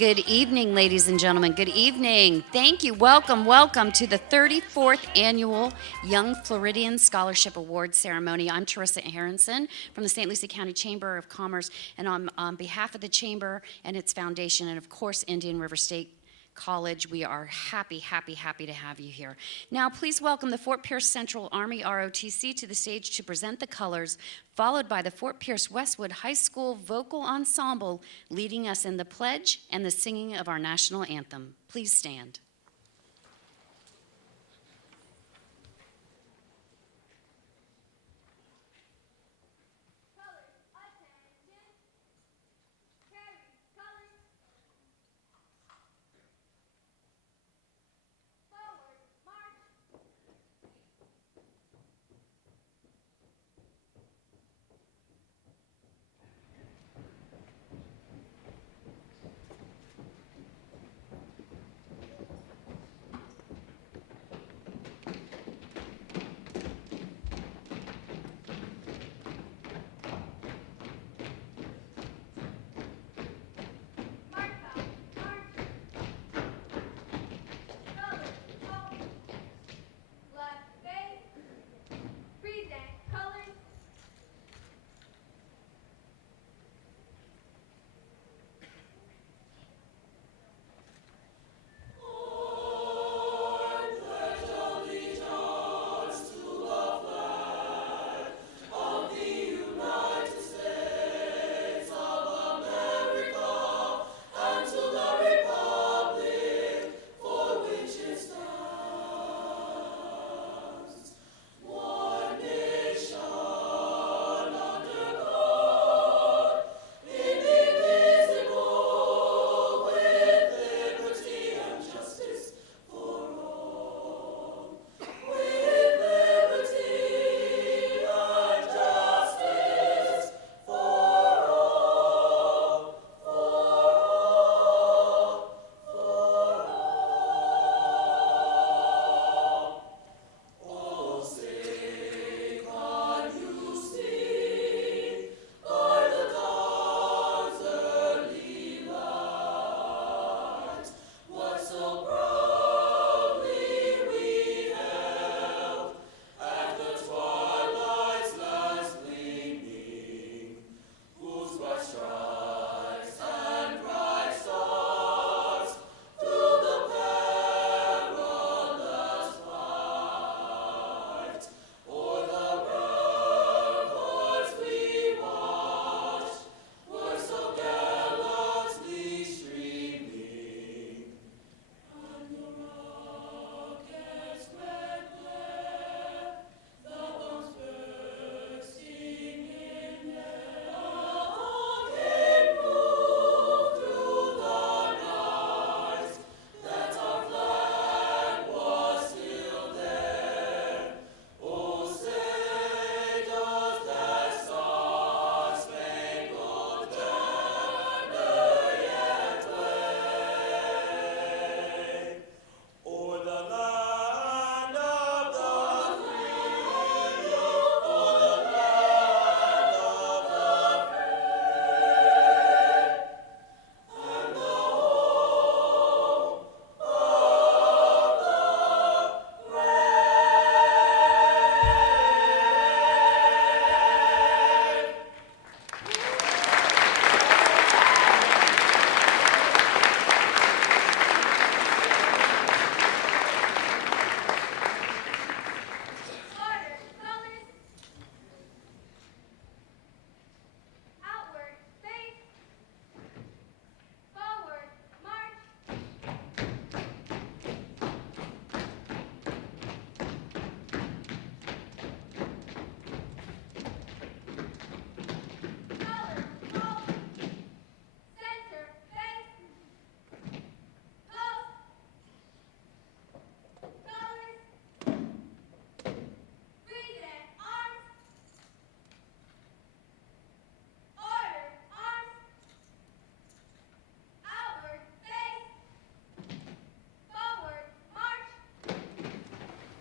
Good evening, ladies and gentlemen. Good evening. Thank you. Welcome to the 34th Annual Young Floridian Scholarship Award Ceremony. I'm Teresa Aronson from the St. Lucie County Chamber of Commerce, and on behalf of the Chamber and its foundation, and of course Indian River State College, we are happy to have you here. Now, please welcome the Fort Pierce Central Army ROTC to the stage to present the colors, followed by the Fort Pierce Westwood High School Vocal Ensemble leading us in the pledge and the singing of our national anthem. Please stand.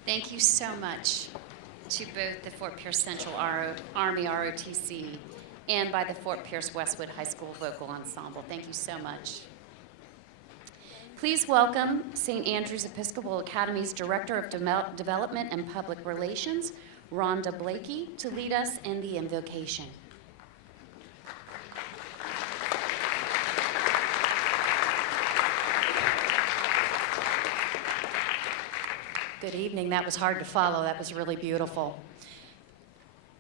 Thank you so much to both the Fort Pierce Central Army ROTC and by the Fort Pierce Westwood High School Vocal Ensemble. Thank you so much. Please welcome St. Andrew's Episcopal Academy's Director of Development and Public Relations, Rhonda Blakey, to lead us in the invocation. Good evening. That was hard to follow. That was really beautiful.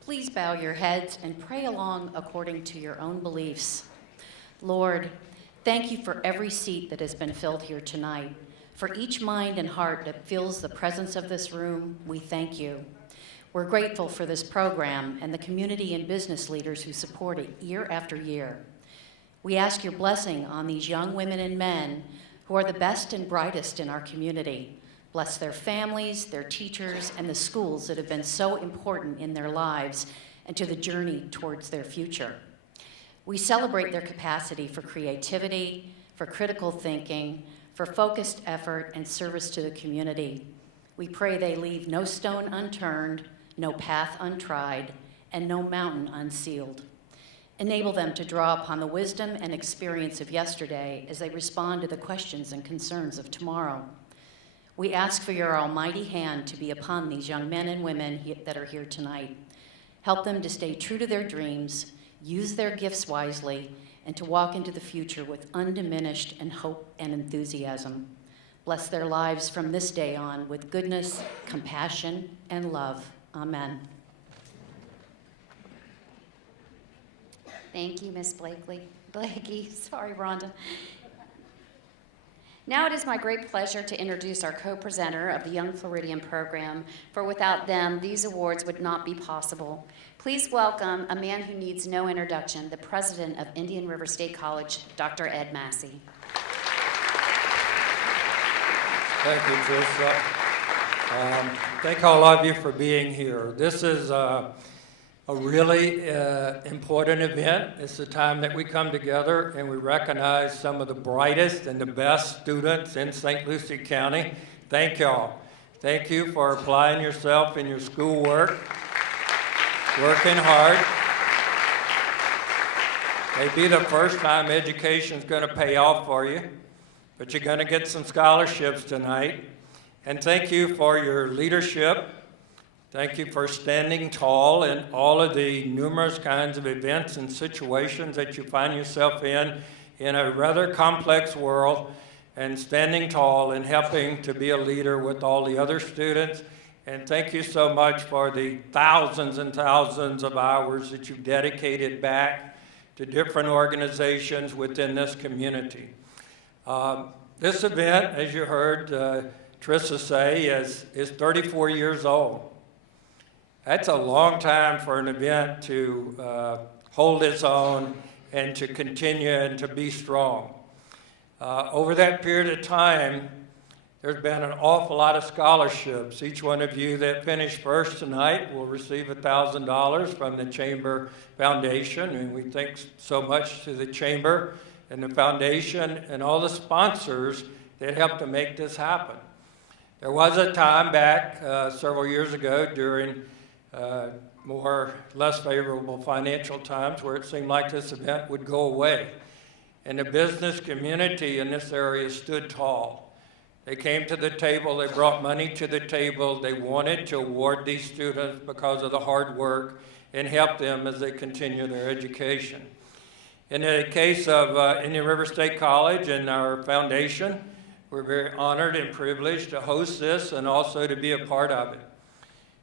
Please bow your heads and pray along according to your own beliefs. Lord, thank you for every seat that has been filled here tonight. For each mind and heart that fills the presence of this room, we thank you. We're grateful for this program and the community and business leaders who support it year after year. We ask your blessing on these young women and men who are the best and brightest in our community. Bless their families, their teachers, and the schools that have been so important in their lives and to the journey towards their future. We celebrate their capacity for creativity, for critical thinking, for focused effort and service to the community. We pray they leave no stone unturned, no path untried, and no mountain unsealed. Enable them to draw upon the wisdom and experience of yesterday as they respond to the questions and concerns of tomorrow. We ask for your almighty hand to be upon these young men and women that are here tonight. Help them to stay true to their dreams, use their gifts wisely, and to walk into the future with undiminished and hope and enthusiasm. Bless their lives from this day on with goodness, compassion, and love. Amen. Thank you, Ms. Blakey. Sorry, Rhonda. Now it is my great pleasure to introduce our co-presenter of the Young Floridian program, for without them, these awards would not be possible. Please welcome a man who needs no introduction, the president of Indian River State College, Dr. Ed Massey. Thank you, Trissa. Thank all of you for being here. This is a really important event. It's the time that we come together and we recognize some of the brightest and the best students in St. Lucie County. Thank y'all. Thank you for applying yourself in your schoolwork, working hard. Maybe the first time education's going to pay off for you, but you're going to get some scholarships tonight. And thank you for your leadership. Thank you for standing tall in all of the numerous kinds of events and situations that you find yourself in a rather complex world, and standing tall and helping to be a leader with all the other students. And thank you so much for the thousands and thousands of hours that you've dedicated back to different organizations within this community. This event, as you heard Trissa say, is 34 years old. That's a long time for an event to hold its own and to continue and to be strong. Over that period of time, there's been an awful lot of scholarships. Each one of you that finished first tonight will receive $1,000 from the Chamber Foundation, and we thank so much to the Chamber and the Foundation and all the sponsors that helped to make this happen. There was a time back several years ago during less favorable financial times where it seemed like this event would go away. And the business community in this area stood tall. They came to the table, they brought money to the table, they wanted to award these students because of the hard work and help them as they continue their education. In the case of Indian River State College and our foundation, we're very honored and privileged to host this and also to be a part of it.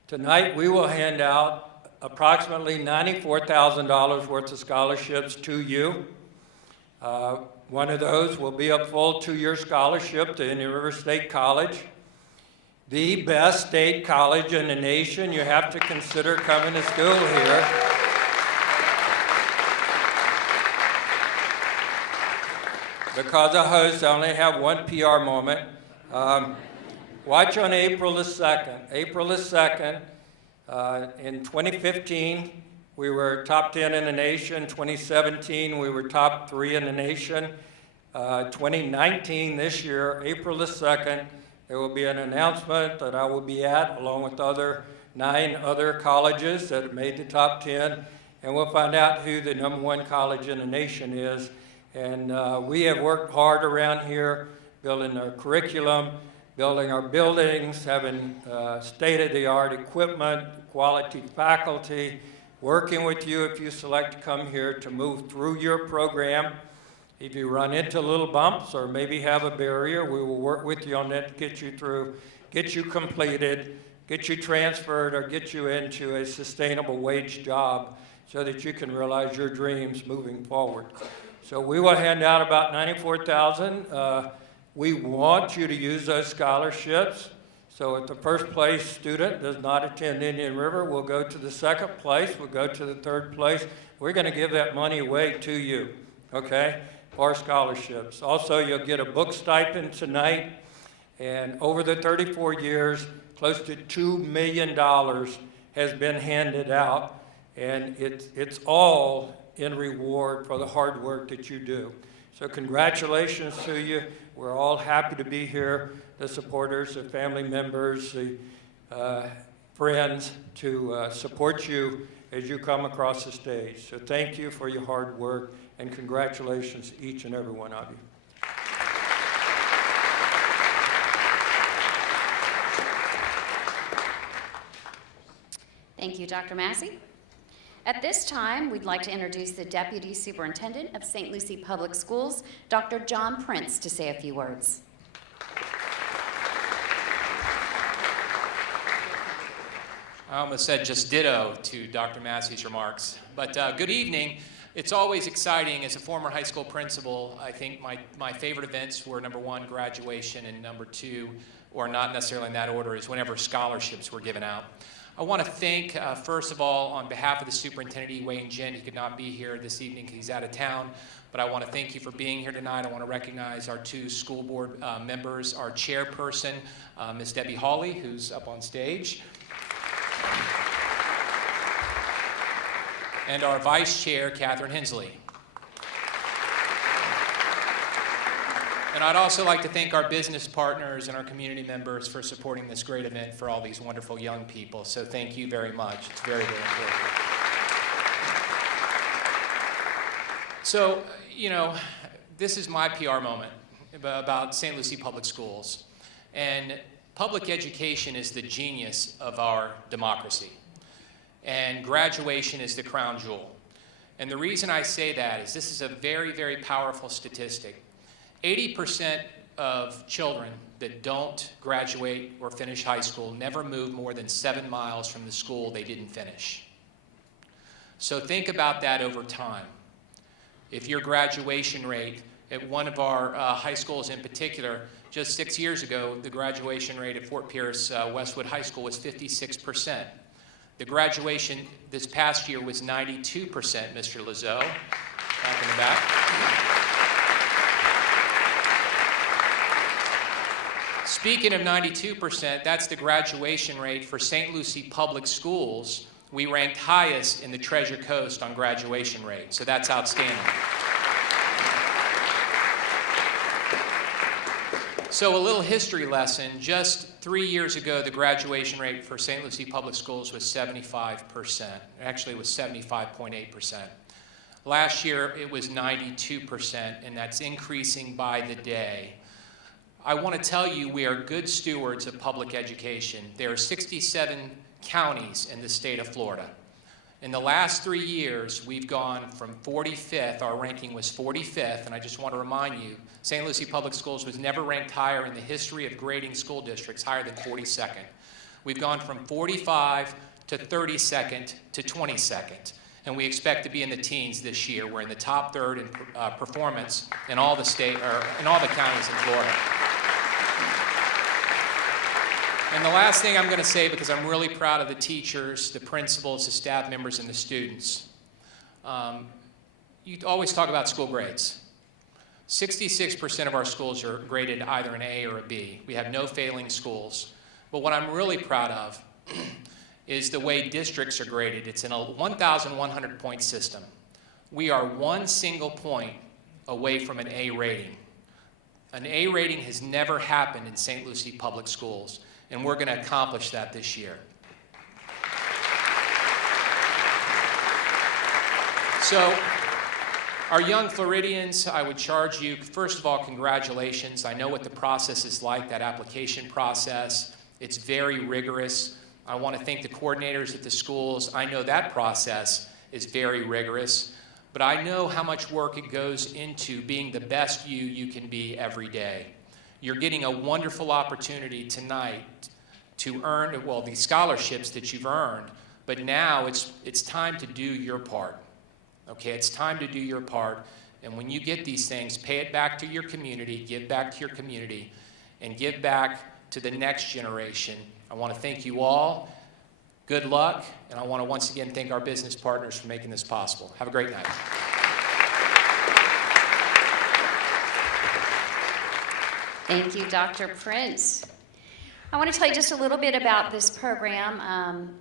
Tonight, we will hand out approximately $94,000 worth of scholarships to you. One of those will be a full 2-year scholarship to Indian River State College, the best state college in the nation. You have to consider coming to school here. Because of hosts, I only have one PR moment. Watch on April the 2nd. April the 2nd, in 2015, we were top 10 in the nation. 2017, we were top 3 in the nation. 2019, this year, April the 2nd, there will be an announcement that I will be at, along with 9 other colleges that have made the top 10, and we'll find out who the #1 college in the nation is. And we have worked hard around here building our curriculum, building our buildings, having state-of-the-art equipment, quality faculty, working with you if you select to come here to move through your program. If you run into little bumps or maybe have a barrier, we will work with you on that to get you through, get you completed, get you transferred, or get you into a sustainable wage job so that you can realize your dreams moving forward. So we will hand out about $94,000. We want you to use those scholarships. So if the first place student does not attend Indian River, we'll go to the second place, we'll go to the third place. We're going to give that money away to you, okay, for scholarships. Also, you'll get a book stipend tonight. And over the 34 years, close to $2 million has been handed out. And it's all in reward for the hard work that you do. So congratulations to you. We're all happy to be here, the supporters, the family members, the friends, to support you as you come across the stage. So thank you for your hard work, and congratulations to each and every one of you. Thank you, Dr. Massey. At this time, we'd like to introduce the Deputy Superintendent of St. Lucie Public Schools, Dr. John Prince, to say a few words. I almost said just ditto to Dr. Massey's remarks. But good evening. It's always exciting. As a former high school principal, I think my favorite events were, number one, graduation, and number two, or not necessarily in that order, is whenever scholarships were given out. I want to thank, first of all, on behalf of the superintendent, Wayne Jen. He could not be here this evening because he's out of town, but I want to thank you for being here tonight. I want to recognize our two school board members, our chairperson, Ms. Debbie Hawley, who's up on stage, and our vice chair, Catherine Hensley. And I'd also like to thank our business partners and our community members for supporting this great event for all these wonderful young people. So thank you very much. It's very, very important. So, you know, this is my PR moment about St. Lucie Public Schools. And public education is the genius of our democracy. And graduation is the crown jewel. And the reason I say that is this is a very, very powerful statistic. 80% of children that don't graduate or finish high school never move more than 7 miles from the school they didn't finish. So think about that over time. If your graduation rate at one of our high schools in particular, just 6 years ago, the graduation rate at Fort Pierce Westwood High School was 56%. The graduation this past year was 92%, Mr. Lazo, back in the back. Speaking of 92%, that's the graduation rate for St. Lucie Public Schools. We ranked highest in the Treasure Coast on graduation rate, so that's outstanding. So a little history lesson. Just 3 years ago, the graduation rate for St. Lucie Public Schools was 75%. Actually, it was 75.8%. Last year, it was 92%, and that's increasing by the day. I want to tell you we are good stewards of public education. There are 67 counties in the state of Florida. In the last 3 years, we've gone from 45th, our ranking was 45th, and I just want to remind you, St. Lucie Public Schools was never ranked higher in the history of grading school districts, higher than 42nd. We've gone from 45 to 32nd to 22nd, and we expect to be in the teens this year. We're in the top third in performance in all the in all the counties in Florida. And the last thing I'm going to say, because I'm really proud of the teachers, the principals, the staff members, and the students. You always talk about school grades. 66% of our schools are graded either an A or a B. We have no failing schools. But what I'm really proud of is the way districts are graded. It's in a 1,100 point system. We are one single point away from an A rating. An A rating has never happened in St. Lucie Public Schools, and we're going to accomplish that this year. So Our young Floridians, I would charge you, first of all, congratulations. I know what the process is like, that application process. It's very rigorous. I want to thank the coordinators at the schools. I know that process is very rigorous, but I know how much work it goes into being the best you can be every day. You're getting a wonderful opportunity tonight to earn, well, these scholarships that you've earned, but now it's time to do your part. Okay, it's time to do your part, and when you get these things, pay it back to your community, give back to your community, and give back to the next generation. I want to thank you all. Good luck, and I want to once again thank our business partners for making this possible. Have a great night. Thank you, Dr. Prince. I want to tell you just a little bit about this program.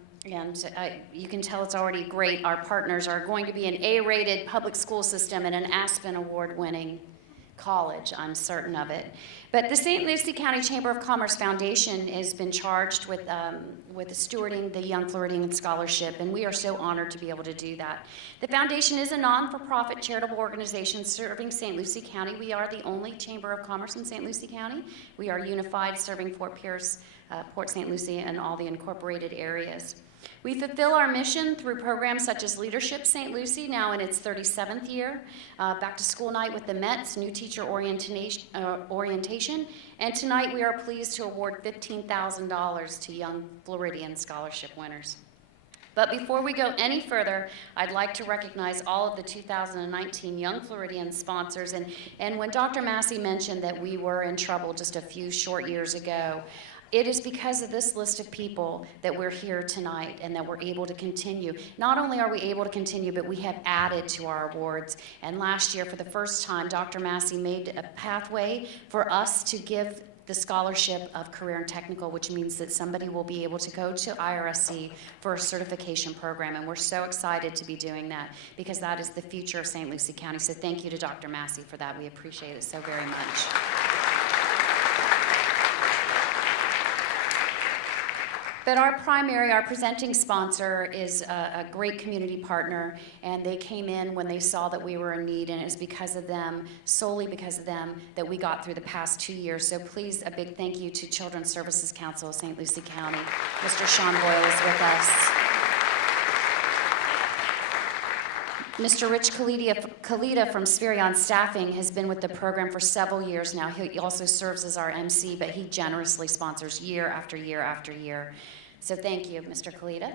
You can tell it's already great. Our partners are going to be an A-rated public school system and an Aspen Award-winning college. I'm certain of it. But the St. Lucie County Chamber of Commerce Foundation has been charged with stewarding the Young Floridian Scholarship, and we are so honored to be able to do that. The foundation is a non-for-profit charitable organization serving St. Lucie County. We are the only Chamber of Commerce in St. Lucie County. We are unified, serving Fort Pierce, Port St. Lucie, and all the incorporated areas. We fulfill our mission through programs such as Leadership St. Lucie, now in its 37th year, Back to School Night with the Mets, New Teacher Orientation, and tonight we are pleased to award $15,000 to Young Floridian Scholarship winners. But before we go any further, I'd like to recognize all of the 2019 Young Floridian sponsors. And when Dr. Massey mentioned that we were in trouble just a few short years ago, it is because of this list of people that we're here tonight and that we're able to continue. Not only are we able to continue, but we have added to our awards. And last year, for the first time, Dr. Massey made a pathway for us to give the scholarship of career and technical, which means that somebody will be able to go to IRSC for a certification program. And we're so excited to be doing that because that is the future of St. Lucie County. So thank you to Dr. Massey for that. We appreciate it so very much. But our presenting sponsor is a great community partner, and they came in when they saw that we were in need, and it was because of them, solely because of them, that we got through the past 2 years. So please, a big thank you to Children's Services Council of St. Lucie County. Mr. Sean Boyle is with us. Mr. Rich Kalita from Spherion Staffing has been with the program for several years now. He also serves as our MC, but he generously sponsors year after year after year. So thank you, Mr. Kalita.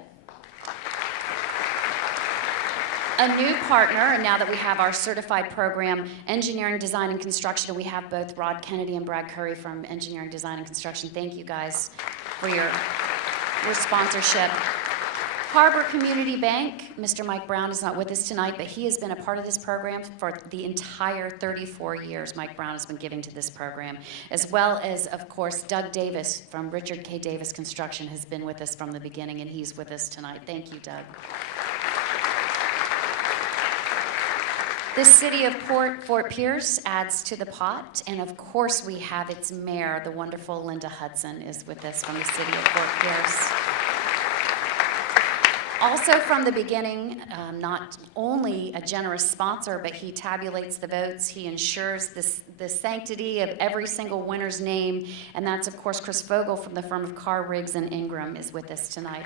A new partner, and now that we have our certified program, Engineering, Design, and Construction, we have both Rod Kennedy and Brad Curry from Engineering, Design, and Construction. Thank you guys for your sponsorship. Harbor Community Bank, Mr. Mike Brown is not with us tonight, but he has been a part of this program for the entire 34 years Mike Brown has been giving to this program, as well as, of course, Doug Davis from Richard K. Davis Construction has been with us from the beginning, and he's with us tonight. Thank you, Doug. The city of Fort Pierce adds to the pot, and of course we have its mayor, the wonderful Linda Hudson, is with us from the city of Fort Pierce. Also from the beginning, not only a generous sponsor, but he tabulates the votes. He ensures the sanctity of every single winner's name, and that's, of course, Chris Vogel from the firm of Carr, Riggs, and Ingram is with us tonight.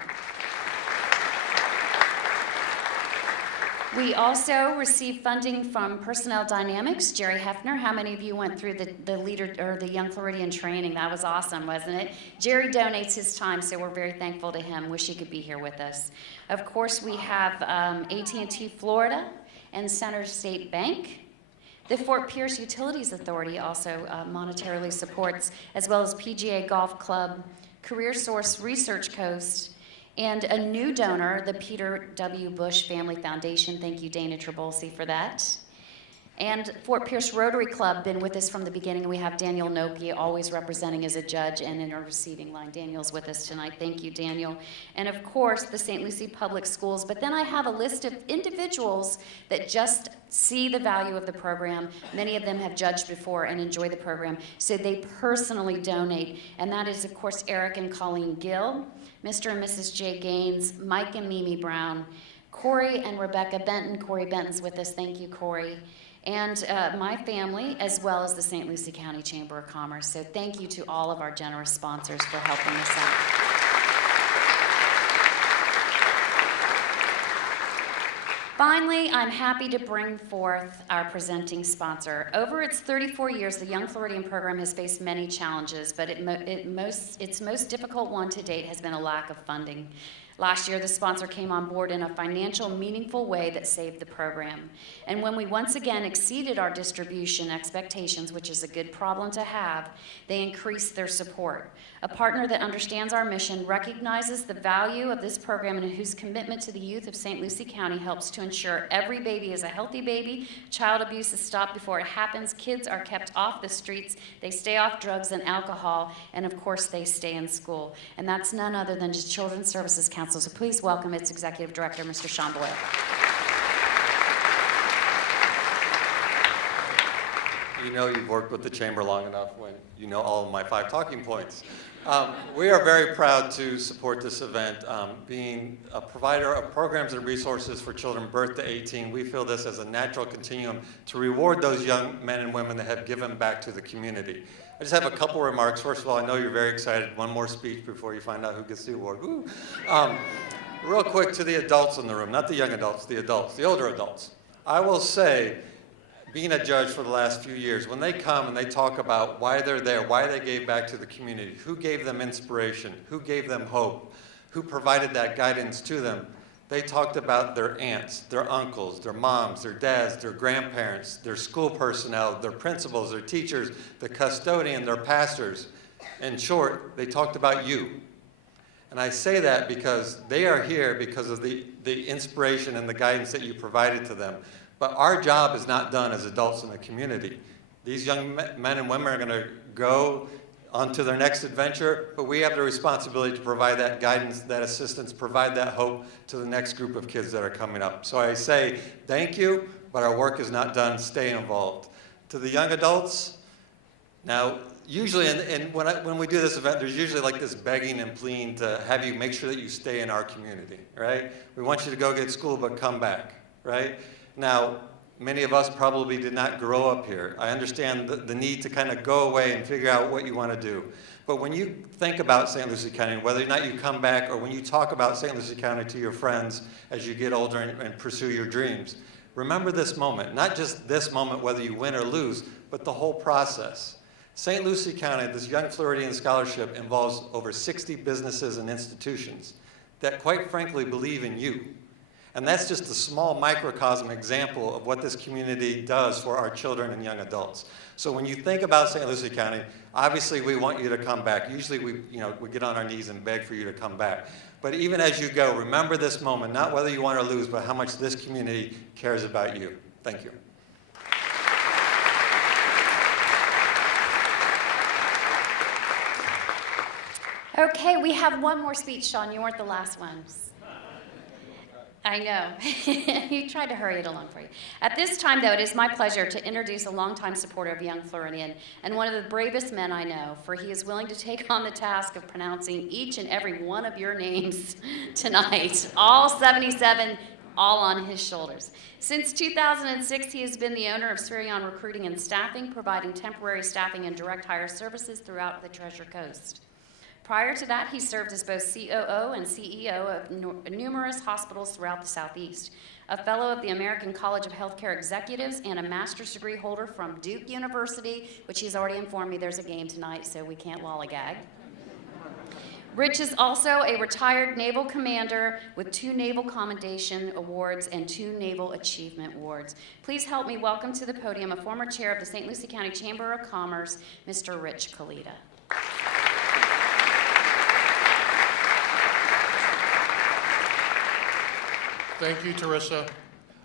We also receive funding from Personnel Dynamics. Jerry Hefner, how many of you went through the leader or the Young Floridian training? That was awesome, wasn't it? Jerry donates his time, so we're very thankful to him. Wish he could be here with us. Of course, we have AT&T Florida and Center State Bank. The Fort Pierce Utilities Authority also monetarily supports, as well as PGA Golf Club, Career Source Research Coast, and a new donor, the Peter W. Bush Family Foundation. Thank you, Dana Trabolsi, for that. And Fort Pierce Rotary Club, been with us from the beginning. We have Daniel Noki, always representing as a judge and in our receiving line. Daniel's with us tonight. Thank you, Daniel. And of course, the St. Lucie Public Schools. But then I have a list of individuals that just see the value of the program. Many of them have judged before and enjoy the program, so they personally donate. And that is, of course, Eric and Colleen Gill, Mr. and Mrs. Jay Gaines, Mike and Mimi Brown, Corey and Rebecca Benton. Corey Benton's with us. Thank you, Corey. And my family, as well as the St. Lucie County Chamber of Commerce. So thank you to all of our generous sponsors for helping us out. Finally, I'm happy to bring forth our presenting sponsor. Over its 34 years, the Young Floridian program has faced many challenges, but its most difficult one to date has been a lack of funding. Last year, the sponsor came on board in a financial, meaningful way that saved the program. And when we once again exceeded our distribution expectations, which is a good problem to have, they increased their support. A partner that understands our mission, recognizes the value of this program, and whose commitment to the youth of St. Lucie County helps to ensure every baby is a healthy baby, child abuse is stopped before it happens, kids are kept off the streets, they stay off drugs and alcohol, and of course they stay in school. And that's none other than just Children's Services Council. So please welcome its Executive Director, Mr. Sean Boyle. You know you've worked with the Chamber long enough when you know all of my 5 talking points. We are very proud to support this event. Being a provider of programs and resources for children birth to 18, we feel this as a natural continuum to reward those young men and women that have given back to the community. I just have a couple remarks. First of all, I know you're very excited. One more speech before you find out who gets the award. Real quick to the adults in the room, not the young adults, the adults, the older adults. I will say, being a judge for the last few years, when they come and they talk about why they're there, why they gave back to the community, who gave them inspiration, who gave them hope, who provided that guidance to them, they talked about their aunts, their uncles, their moms, their dads, their grandparents, their school personnel, their principals, their teachers, the custodian, their pastors. In short, they talked about you. And I say that because they are here because of the inspiration and the guidance that you provided to them. But our job is not done as adults in the community. These young men and women are going to go on to their next adventure, but we have the responsibility to provide that guidance, that assistance, provide that hope to the next group of kids that are coming up. So I say thank you, but our work is not done. Stay involved. To the young adults, now, usually when we do this event, there's usually like this begging and pleading to have you make sure that you stay in our community, right? We want you to go get school, but come back, right? Now, many of us probably did not grow up here. I understand the need to kind of go away and figure out what you want to do. But when you think about St. Lucie County, whether or not you come back or when you talk about St. Lucie County to your friends as you get older and pursue your dreams, remember this moment, not just this moment whether you win or lose, but the whole process. St. Lucie County, this Young Floridian Scholarship, involves over 60 businesses and institutions that quite frankly believe in you. And that's just a small microcosm example of what this community does for our children and young adults. So when you think about St. Lucie County, obviously we want you to come back. Usually we get on our knees and beg for you to come back. But even as you go, remember this moment, not whether you win or lose, but how much this community cares about you. Thank you. Okay, we have one more speech, Sean. You weren't the last ones. I know. He tried to hurry it along for you. At this time, though, it is my pleasure to introduce a longtime supporter of Young Floridian and one of the bravest men I know, for he is willing to take on the task of pronouncing each and every one of your names tonight, all 77, all on his shoulders. Since 2006, he has been the owner of Superintendent Recruiting and Staffing, providing temporary staffing and direct hire services throughout the Treasure Coast. Prior to that, he served as both COO and CEO of numerous hospitals throughout the Southeast, a fellow of the American College of Healthcare Executives, and a master's degree holder from Duke University, which he's already informed me there's a game tonight, so we can't lollygag. Rich is also a retired naval commander with 2 Naval Commendation Awards and 2 Naval Achievement Awards. Please help me welcome to the podium a former chair of the St. Lucie County Chamber of Commerce, Mr. Rich Kalita. Thank you, Teresa.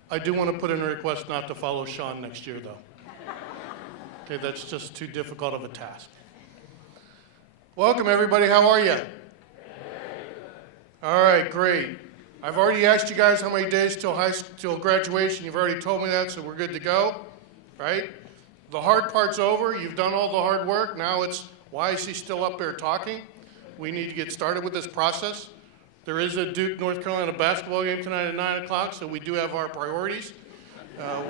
I do want to put in a request not to follow Sean next year, though. Okay, that's just too difficult of a task. Welcome, everybody. How are you? All right, great. I've already asked you guys how many days till graduation. You've already told me that, so we're good to go, right? The hard part's over. You've done all the hard work. Now it's, why is he still up there talking? We need to get started with this process. There is a Duke, North Carolina basketball game tonight at 9 o'clock, so we do have our priorities.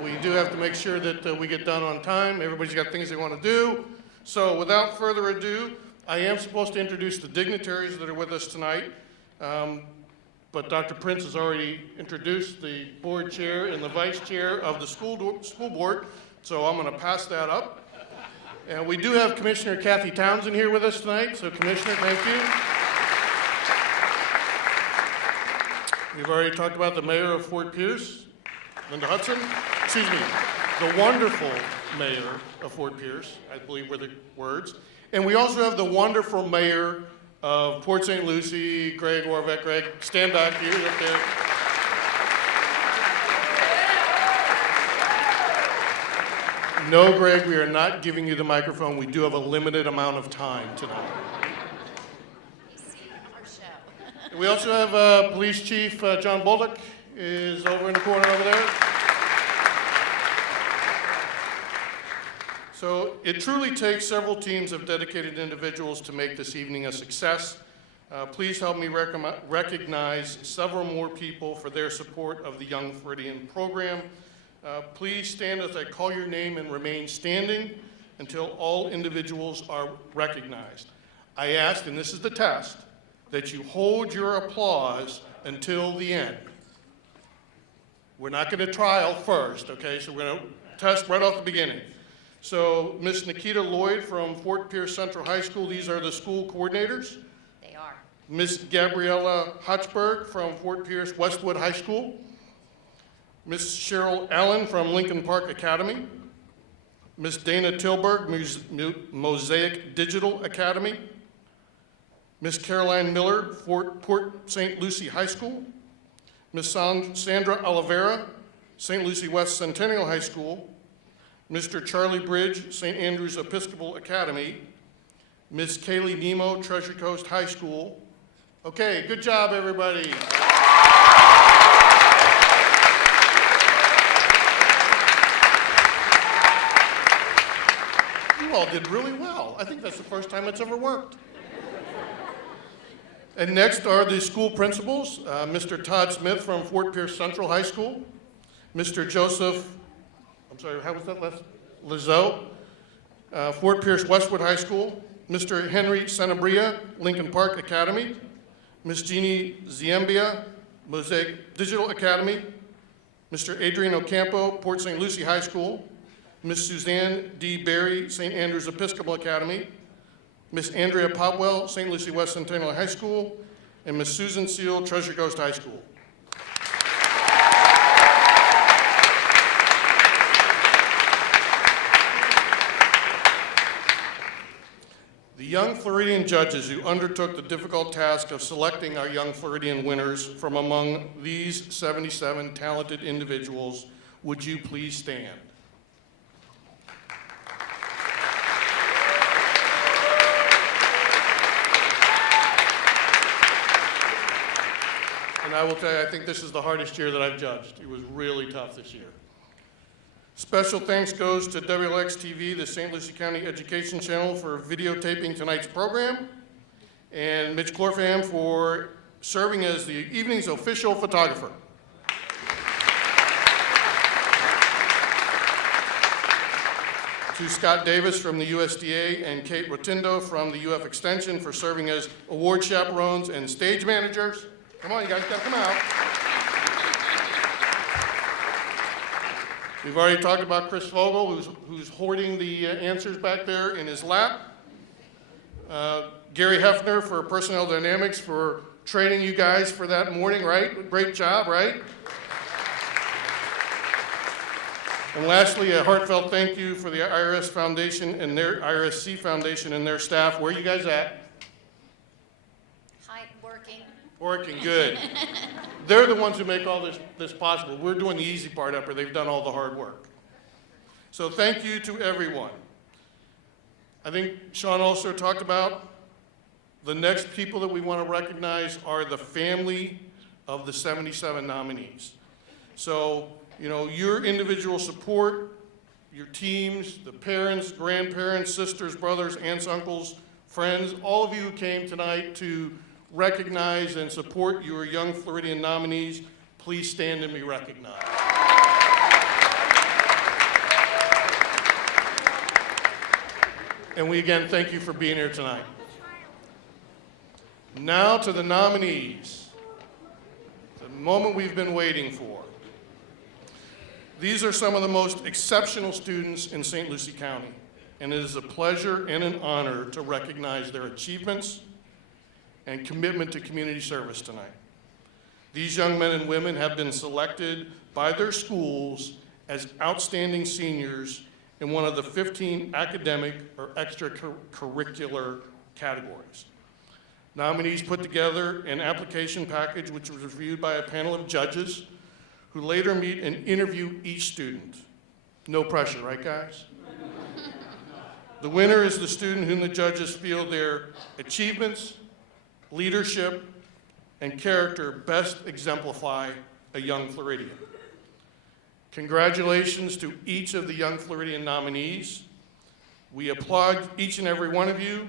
We do have to make sure that we get done on time. Everybody's got things they want to do. So without further ado, I am supposed to introduce the dignitaries that are with us tonight. But Dr. Prince has already introduced the board chair and the vice chair of the school board, so I'm going to pass that up. And we do have Commissioner Kathy Townsend here with us tonight, so Commissioner, thank you. We've already talked about the mayor of Fort Pierce, Linda Hudson. Excuse me, the wonderful mayor of Fort Pierce, I believe were the words. And we also have the wonderful mayor of Port St. Lucie, Greg Orvek. Greg, stand back here, up there. No, Greg, we are not giving you the microphone. We do have a limited amount of time tonight. We also have Police Chief John Bullock is over in the corner over there. So it truly takes several teams of dedicated individuals to make this evening a success. Please help me recognize several more people for their support of the Young Floridian program. Please stand as I call your name and remain standing until all individuals are recognized. I ask, and this is the test, that you hold your applause until the end. We're not going to trial first, okay? So we're going to test right off the beginning. So Ms. Nikita Lloyd from Fort Pierce Central High School, these are the school coordinators. They are. Ms. Gabriella Hotchberg from Fort Pierce Westwood High School. Ms. Cheryl Allen from Lincoln Park Academy. Ms. Dana Tilburg, Mosaic Digital Academy. Ms. Caroline Miller, Port St. Lucie High School. Ms. Sandra Oliveira, St. Lucie West Centennial High School. Mr. Charlie Bridge, St. Andrews Episcopal Academy. Ms. Kaylee Nemo, Treasure Coast High School. Okay, good job, everybody. You all did really well. I think that's the first time it's ever worked. And next are the school principals, Mr. Todd Smith from Fort Pierce Central High School, Mr. Joseph, I'm sorry, how was that last? Lizzo, Fort Pierce Westwood High School, Mr. Henry Sanabria, Lincoln Park Academy, Ms. Jeannie Ziembia, Mosaic Digital Academy, Mr. Adrian Ocampo, Port St. Lucie High School, Ms. Suzanne D. Berry, St. Andrews Episcopal Academy, Ms. Andrea Popwell, St. Lucie West Centennial High School, and Ms. Susan Seal, Treasure Coast High School. The Young Floridian judges who undertook the difficult task of selecting our Young Floridian winners from among these 77 talented individuals, would you please stand? And I will tell you, I think this is the hardest year that I've judged. It was really tough this year. Special thanks goes to WLX TV, the St. Lucie County Education Channel, for videotaping tonight's program, and Mitch Clorfam for serving as the evening's official photographer. To Scott Davis from the USDA and Kate Rotundo from the UF Extension for serving as award chaperones and stage managers. Come on, you guys gotta come out. We've already talked about Chris Vogel, who's hoarding the answers back there in his lap. Gary Hefner for Personnel Dynamics for training you guys for that morning, right? Great job, right? And lastly, a heartfelt thank you for the IRS Foundation and their IRSC Foundation and their staff. Where are you guys at? Hi, working. Working, good. They're the ones who make all this possible. We're doing the easy part up here. They've done all the hard work. So thank you to everyone. I think Sean also talked about the next people that we want to recognize are the family of the 77 nominees. So, you know, your individual support, your teams, the parents, grandparents, sisters, brothers, aunts, uncles, friends, all of you who came tonight to recognize and support your Young Floridian nominees, please stand and be recognized. And we again thank you for being here tonight. Now to the nominees, the moment we've been waiting for. These are some of the most exceptional students in St. Lucie County, and it is a pleasure and an honor to recognize their achievements and commitment to community service tonight. These young men and women have been selected by their schools as outstanding seniors in one of the 15 academic or extracurricular categories. Nominees put together an application package which was reviewed by a panel of judges who later meet and interview each student. No pressure, right guys? The winner is the student whom the judges feel their achievements, leadership, and character best exemplify a young Floridian. Congratulations to each of the Young Floridian nominees. We applaud each and every one of you,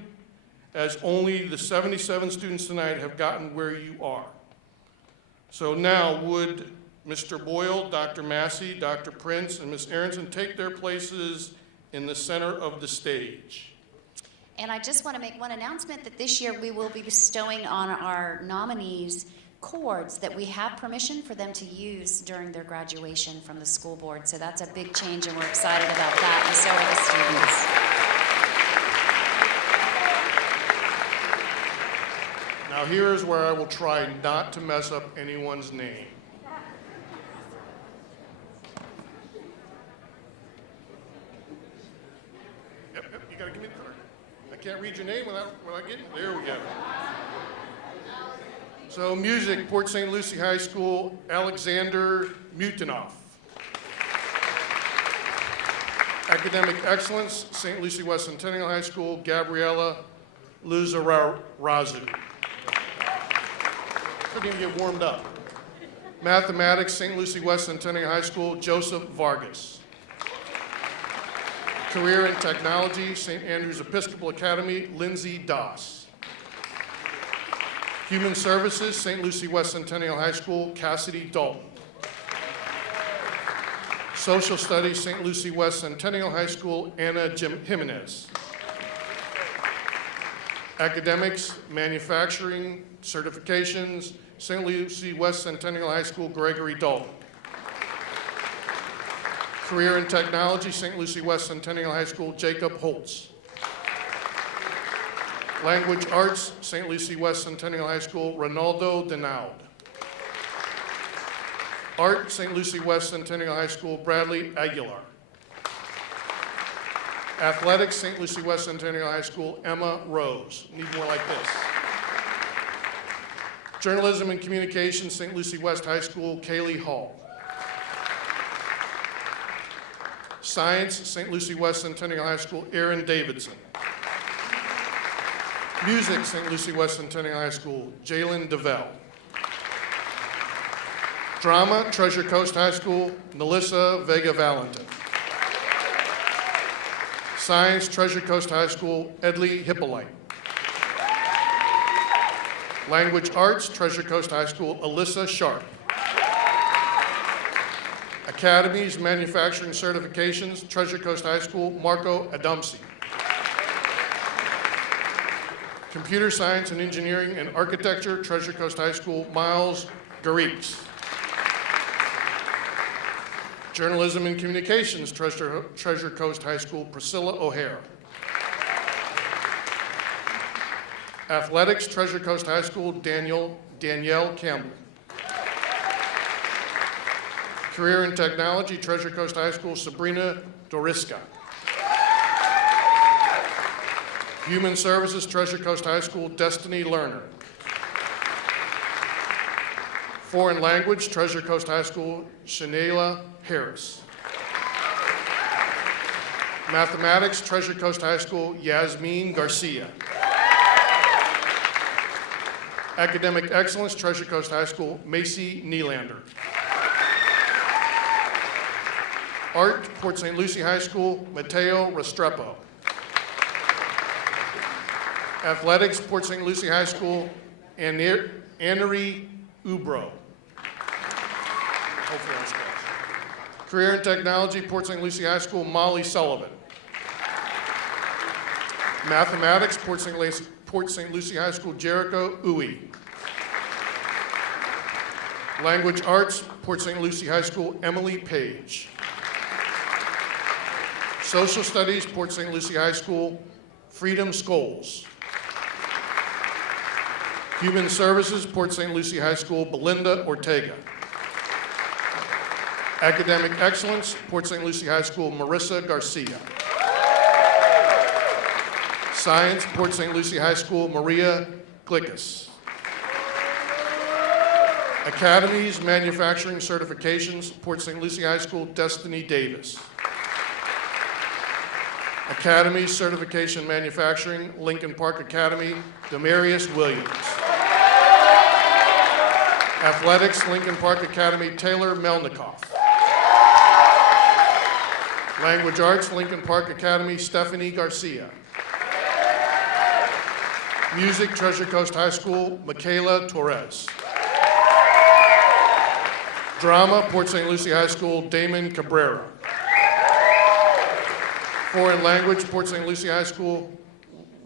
as only the 77 students tonight have gotten where you are. So now would Mr. Boyle, Dr. Massey, Dr. Prince, and Ms. Aronson take their places in the center of the stage. And I just want to make one announcement that this year we will be bestowing on our nominees cords that we have permission for them to use during their graduation from the school board. So that's a big change, and we're excited about that, and so are the students. Now here is where I will try not to mess up anyone's name. Yep, you gotta give me the card. I can't read your name without getting it. There we go. So music, Port St. Lucie High School, Alexander Mutinoff. Academic excellence, St. Lucie West Centennial High School, Gabriella Luzarazu. Couldn't even get warmed up. Mathematics, St. Lucie West Centennial High School, Joseph Vargas. Career in Technology, St. Andrew's Episcopal Academy, Lindsay Doss. Human Services, St. Lucie West Centennial High School, Cassidy Dalton. Social Studies, St. Lucie West Centennial High School, Anna Jimenez. Academics, Manufacturing, Certifications, St. Lucie West Centennial High School, Gregory Dalton. Career in Technology, St. Lucie West Centennial High School, Jacob Holtz. Language Arts, St. Lucie West Centennial High School, Ronaldo Denaud. Art, St. Lucie West Centennial High School, Bradley Aguilar. Athletics, St. Lucie West Centennial High School, Emma Rose. Need more like this. Journalism and Communications, St. Lucie West High School, Kaylee Hall. Science, St. Lucie West Centennial High School, Aaron Davidson. Music, St. Lucie West Centennial High School, Jalen DeVell. Drama, Treasure Coast High School, Melissa Vega Valentin. Science, Treasure Coast High School, Edley Hippolyte. Language Arts, Treasure Coast High School, Alyssa Sharp. Academies, Manufacturing Certifications, Treasure Coast High School, Marco Adamsi. Computer Science and Engineering and Architecture, Treasure Coast High School, Miles Garrix. Journalism and Communications, Treasure Coast High School, Priscilla O'Hare. Athletics, Treasure Coast High School, Danielle Campbell. Career in Technology, Treasure Coast High School, Sabrina Driscoll. Human Services, Treasure Coast High School, Destiny Lerner. Foreign Language, Treasure Coast High School, Shanayla Harris. Mathematics, Treasure Coast High School, Yasmin Garcia. Academic Excellence, Treasure Coast High School, Macy Nylander. Art, Port St. Lucie High School, Mateo Restrepo. Athletics, Port St. Lucie High School, Annery Ubro. Hopefully that's good. Career in Technology, Port St. Lucie High School, Molly Sullivan. Mathematics, Port St. Lucie High School, Jericho Uwe. Language Arts, Port St. Lucie High School, Emily Page. Social Studies, Port St. Lucie High School, Freedom Scholes. Human Services, Port St. Lucie High School, Belinda Ortega. Academic Excellence, Port St. Lucie High School, Marissa Garcia. Science, Port St. Lucie High School, Maria Glickus. Academies, Manufacturing Certifications, Port St. Lucie High School, Destiny Davis. Academies, Certification Manufacturing, Lincoln Park Academy, Demaryius Williams. Athletics, Lincoln Park Academy, Taylor Melnikoff. Language Arts, Lincoln Park Academy, Stephanie Garcia. Music, Treasure Coast High School, Michaela Torres. Drama, Port St. Lucie High School, Damon Cabrera. Foreign Language, Port St. Lucie High School,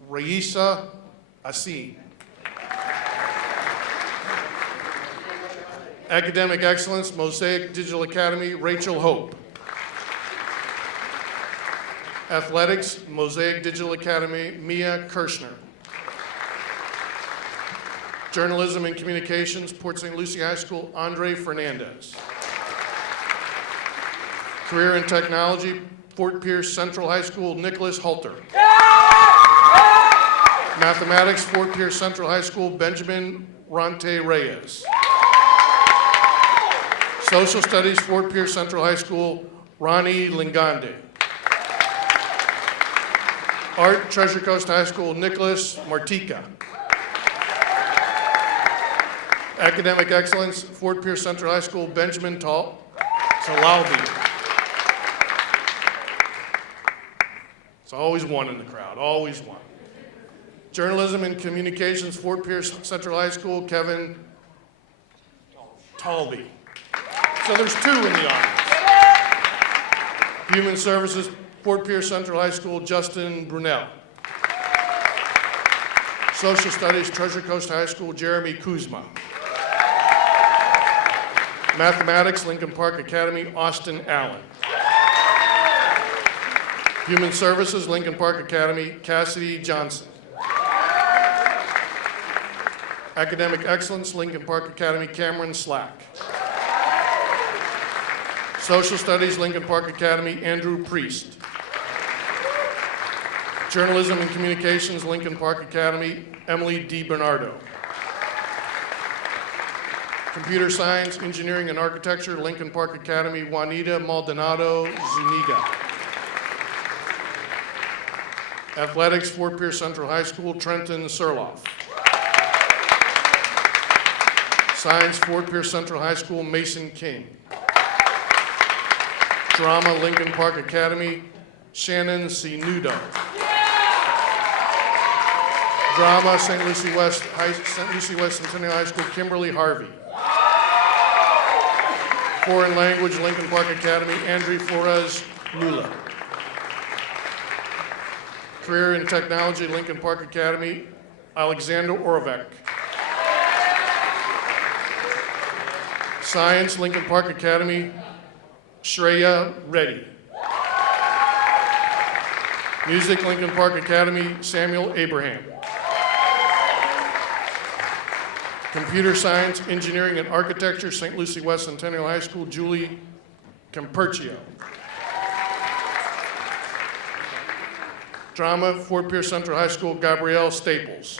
Raisa Asin. Academic Excellence, Mosaic Digital Academy, Rachel Hope. Athletics, Mosaic Digital Academy, Mia Kirshner. Journalism and Communications, Port St. Lucie High School, Andre Fernandez. Career in Technology, Fort Pierce Central High School, Nicholas Halter. Mathematics, Fort Pierce Central High School, Benjamin Ronte Reyes. Social Studies, Fort Pierce Central High School, Ronnie Lingande. Art, Treasure Coast High School, Nicholas Martica. Academic Excellence, Fort Pierce Central High School, Benjamin Talalbi. It's always one in the crowd, always one. Journalism and Communications, Fort Pierce Central High School, Kevin Talby. So there's two in the audience. Human Services, Fort Pierce Central High School, Justin Brunel. Social Studies, Treasure Coast High School, Jeremy Kuzma. Mathematics, Lincoln Park Academy, Austin Allen. Human Services, Lincoln Park Academy, Cassidy Johnson. Academic Excellence, Lincoln Park Academy, Cameron Slack. Social Studies, Lincoln Park Academy, Andrew Priest. Journalism and Communications, Lincoln Park Academy, Emily DiBernardo. Computer Science, Engineering and Architecture, Lincoln Park Academy, Juanita Maldonado Zuniga. Athletics, Fort Pierce Central High School, Trenton Surloff. Science, Fort Pierce Central High School, Mason King. Drama, Lincoln Park Academy, Shannon Sinudo. Drama, St. Lucie West Centennial High School, Kimberly Harvey. Foreign Language, Lincoln Park Academy, Andrew Flores Lula. Career in Technology, Lincoln Park Academy, Alexander Orovec. Science, Lincoln Park Academy, Shreya Reddy. Music, Lincoln Park Academy, Samuel Abraham. Computer Science, Engineering and Architecture, St. Lucie West Centennial High School, Julie Camperchio. Drama, Fort Pierce Central High School, Gabrielle Staples.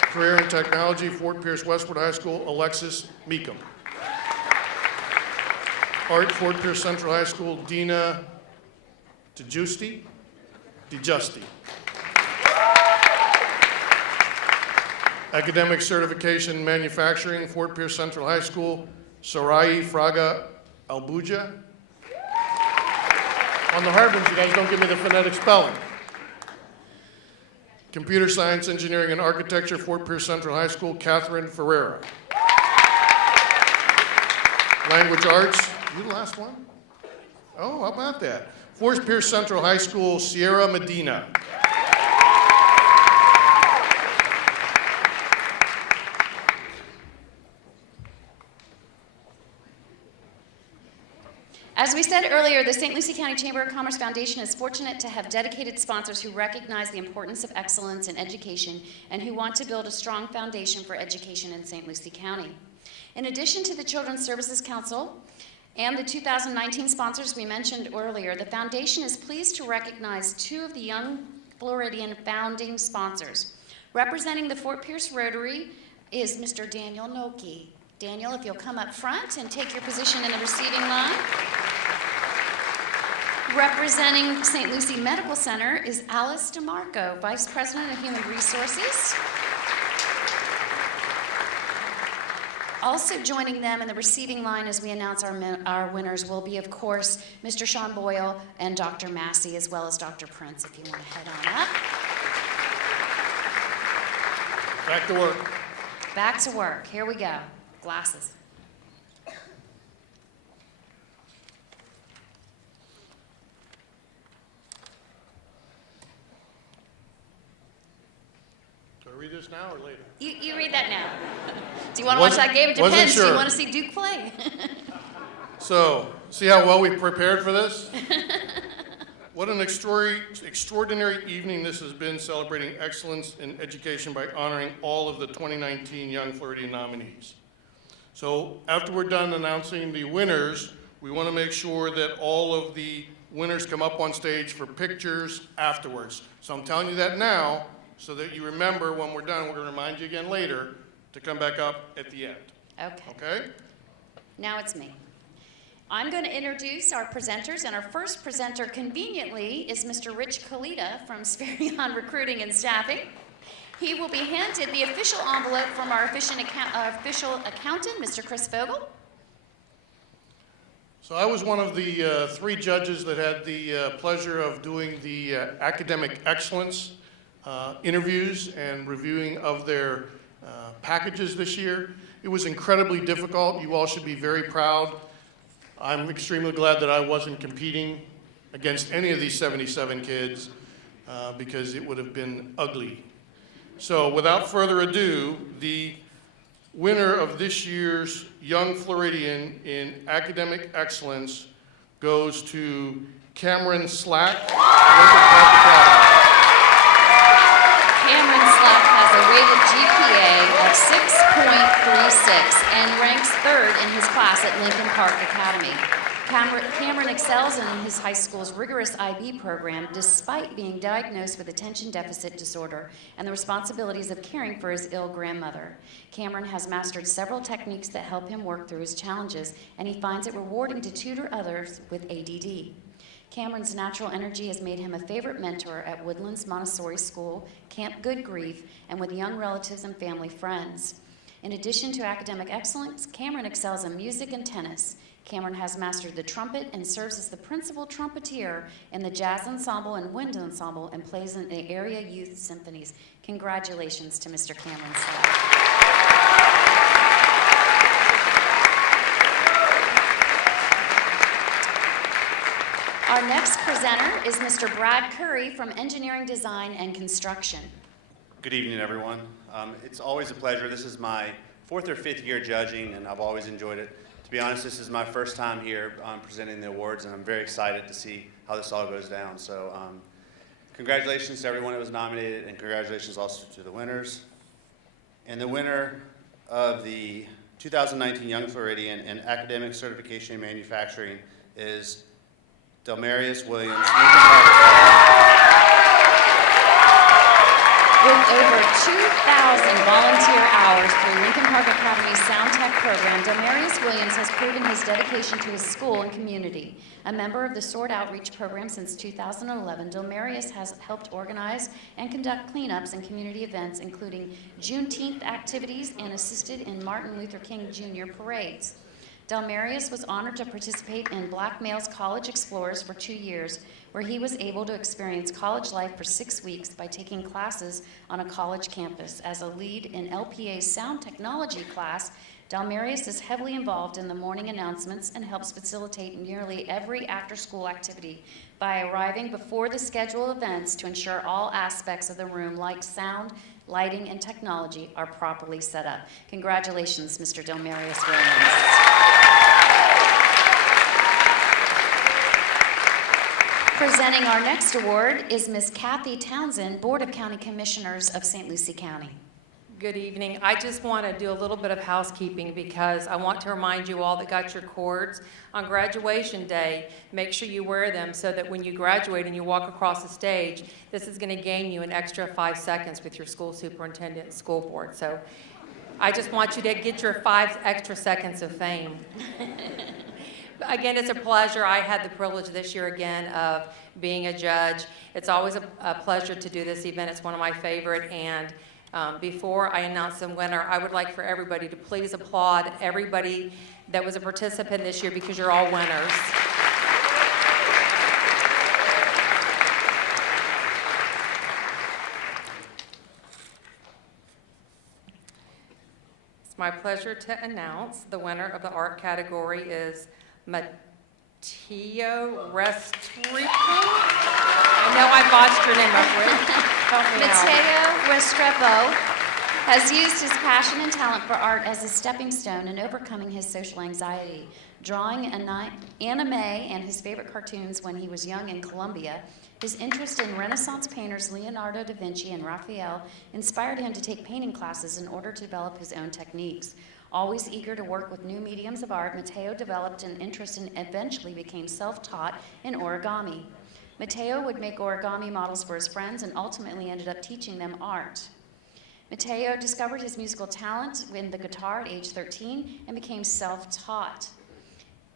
Career in Technology, Fort Pierce Westwood High School, Alexis Meekum. Art, Fort Pierce Central High School, Dina DeJusti. Academic Certification, Manufacturing, Fort Pierce Central High School, Sarai Fraga Albuja. On the hard ones, you guys don't give me the phonetic spelling. Computer Science, Engineering, and Architecture, Fort Pierce Central High School, Catherine Ferreira. Language Arts, you the last one? Oh, how about that? Fort Pierce Central High School, Sienna Medina. As we said earlier, the St. Lucie County Chamber of Commerce Foundation is fortunate to have dedicated sponsors who recognize the importance of excellence in education and who want to build a strong foundation for education in St. Lucie County. In addition to the Children's Services Council and the 2019 sponsors we mentioned earlier, the foundation is pleased to recognize two of the Young Floridian founding sponsors. Representing the Fort Pierce Rotary is Mr. Daniel Noki. Daniel, if you'll come up front and take your position in the receiving line. Representing St. Lucie Medical Center is Alice DeMarco, Vice President of Human Resources. Also joining them in the receiving line as we announce our winners will be, of course, Mr. Sean Boyle and Dr. Massey, as well as Dr. Prince, if you want to head on up. Back to work. Back to work. Here we go. Glasses. Do I read this now or later? You read that now. Do you want to watch that game? It Wasn't depends. Do sure. you want to see Duke play? So, see how well we prepared for this? What an extraordinary evening this has been, celebrating excellence in education by honoring all of the 2019 Young Floridian nominees. So after we're done announcing the winners, we want to make sure that all of the winners come up on stage for pictures afterwards. So I'm telling you that now so that you remember when we're done. We're going to remind you again later to come back up at the end. Okay. Okay? Now it's me. I'm going to introduce our presenters, and our first presenter, conveniently, is Mr. Rich Kalita from Sverion Recruiting and Staffing. He will be handed the official envelope from our official accountant, Mr. Chris Vogel. So I was one of the three judges that had the pleasure of doing the academic excellence interviews and reviewing of their packages this year. It was incredibly difficult. You all should be very proud. I'm extremely glad that I wasn't competing against any of these 77 kids because it would have been ugly. So without further ado, the winner of this year's Young Floridian in Academic Excellence goes to Cameron Slack. Cameron Slack has a weighted GPA of 6.36 and ranks third in his class at Lincoln Park Academy. Cameron excels in his high school's rigorous IB program despite being diagnosed with attention deficit disorder and the responsibilities of caring for his ill grandmother. Cameron has mastered several techniques that help him work through his challenges, and he finds it rewarding to tutor others with ADD. Cameron's natural energy has made him a favorite mentor at Woodlands Montessori School, Camp Good Grief, and with young relatives and family friends. In addition to academic excellence, Cameron excels in music and tennis. Cameron has mastered the trumpet and serves as the principal trumpeter in the jazz ensemble and wind ensemble and plays in the area youth symphonies. Congratulations to Mr. Cameron Slack. Our next presenter is Mr. Brad Curry from Engineering Design and Construction. Good evening, everyone. It's always a pleasure. This is my 4th or 5th year judging, and I've always enjoyed it. To be honest, this is my first time here presenting the awards, and I'm very excited to see how this all goes down. So congratulations to everyone that was nominated, and congratulations also to the winners. And the winner of the 2019 Young Floridian in Academic Certification in Manufacturing is Demaryius Williams. With over 2,000 volunteer hours through Lincoln Park Academy's Sound Tech program, Demaryius Williams has proven his dedication to his school and community. A member of the SWORD Outreach program since 2011, Demaryius has helped organize and conduct cleanups and community events, including Juneteenth activities, and assisted in Martin Luther King Jr. parades. Demaryius was honored to participate in Black Males College Explorers for 2 years, where he was able to experience college life for 6 weeks by taking classes on a college campus. As a lead in LPA's sound technology class, Demaryius is heavily involved in the morning announcements and helps facilitate nearly every after-school activity by arriving before the scheduled events to ensure all aspects of the room, like sound, lighting, and technology, are properly set up. Congratulations, Mr. Demaryius Williams. Presenting our next award is Ms. Kathy Townsend, Board of County Commissioners of St. Lucie County. Good evening. I just want to do a little bit of housekeeping because I want to remind you all that got your cords on graduation day, make sure you wear them so that when you graduate and you walk across the stage, this is going to gain you an extra 5 seconds with your school superintendent and school board. So I just want you to get your 5 extra seconds of fame. Again, it's a pleasure. I had the privilege this year again of being a judge. It's always a pleasure to do this event. It's one of my favorite. And before I announce the winner, I would like for everybody to please applaud everybody that was a participant this year because you're all winners. It's my pleasure to announce the winner of the art category is Mateo Restrepo. I know I botched your name up, Rick. Help me out. Mateo Restrepo has used his passion and talent for art as a stepping stone in overcoming his social anxiety. Drawing anime and his favorite cartoons when he was young in Colombia, his interest in Renaissance painters Leonardo da Vinci and Raphael inspired him to take painting classes in order to develop his own techniques. Always eager to work with new mediums of art, Mateo developed an interest and eventually became self-taught in origami. Mateo would make origami models for his friends and ultimately ended up teaching them art. Mateo discovered his musical talent in the guitar at age 13 and became self-taught.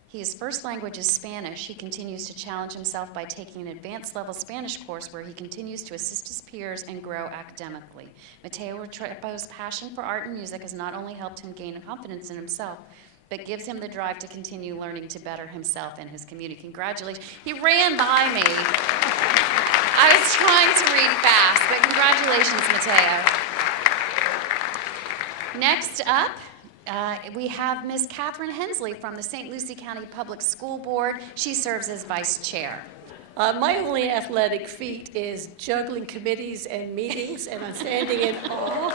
His first language is Spanish. He continues to challenge himself by taking an advanced level Spanish course where he continues to assist his peers and grow academically. Mateo Restrepo's passion for art and music has not only helped him gain confidence in himself, but gives him the drive to continue learning to better himself and his community. Congratulations. He ran by me. I was trying to read fast, but congratulations, Mateo. Next up, we have Ms. Catherine Hensley from the St. Lucie County Public School Board. She serves as vice chair. My only athletic feat is juggling committees and meetings, and I'm standing in awe.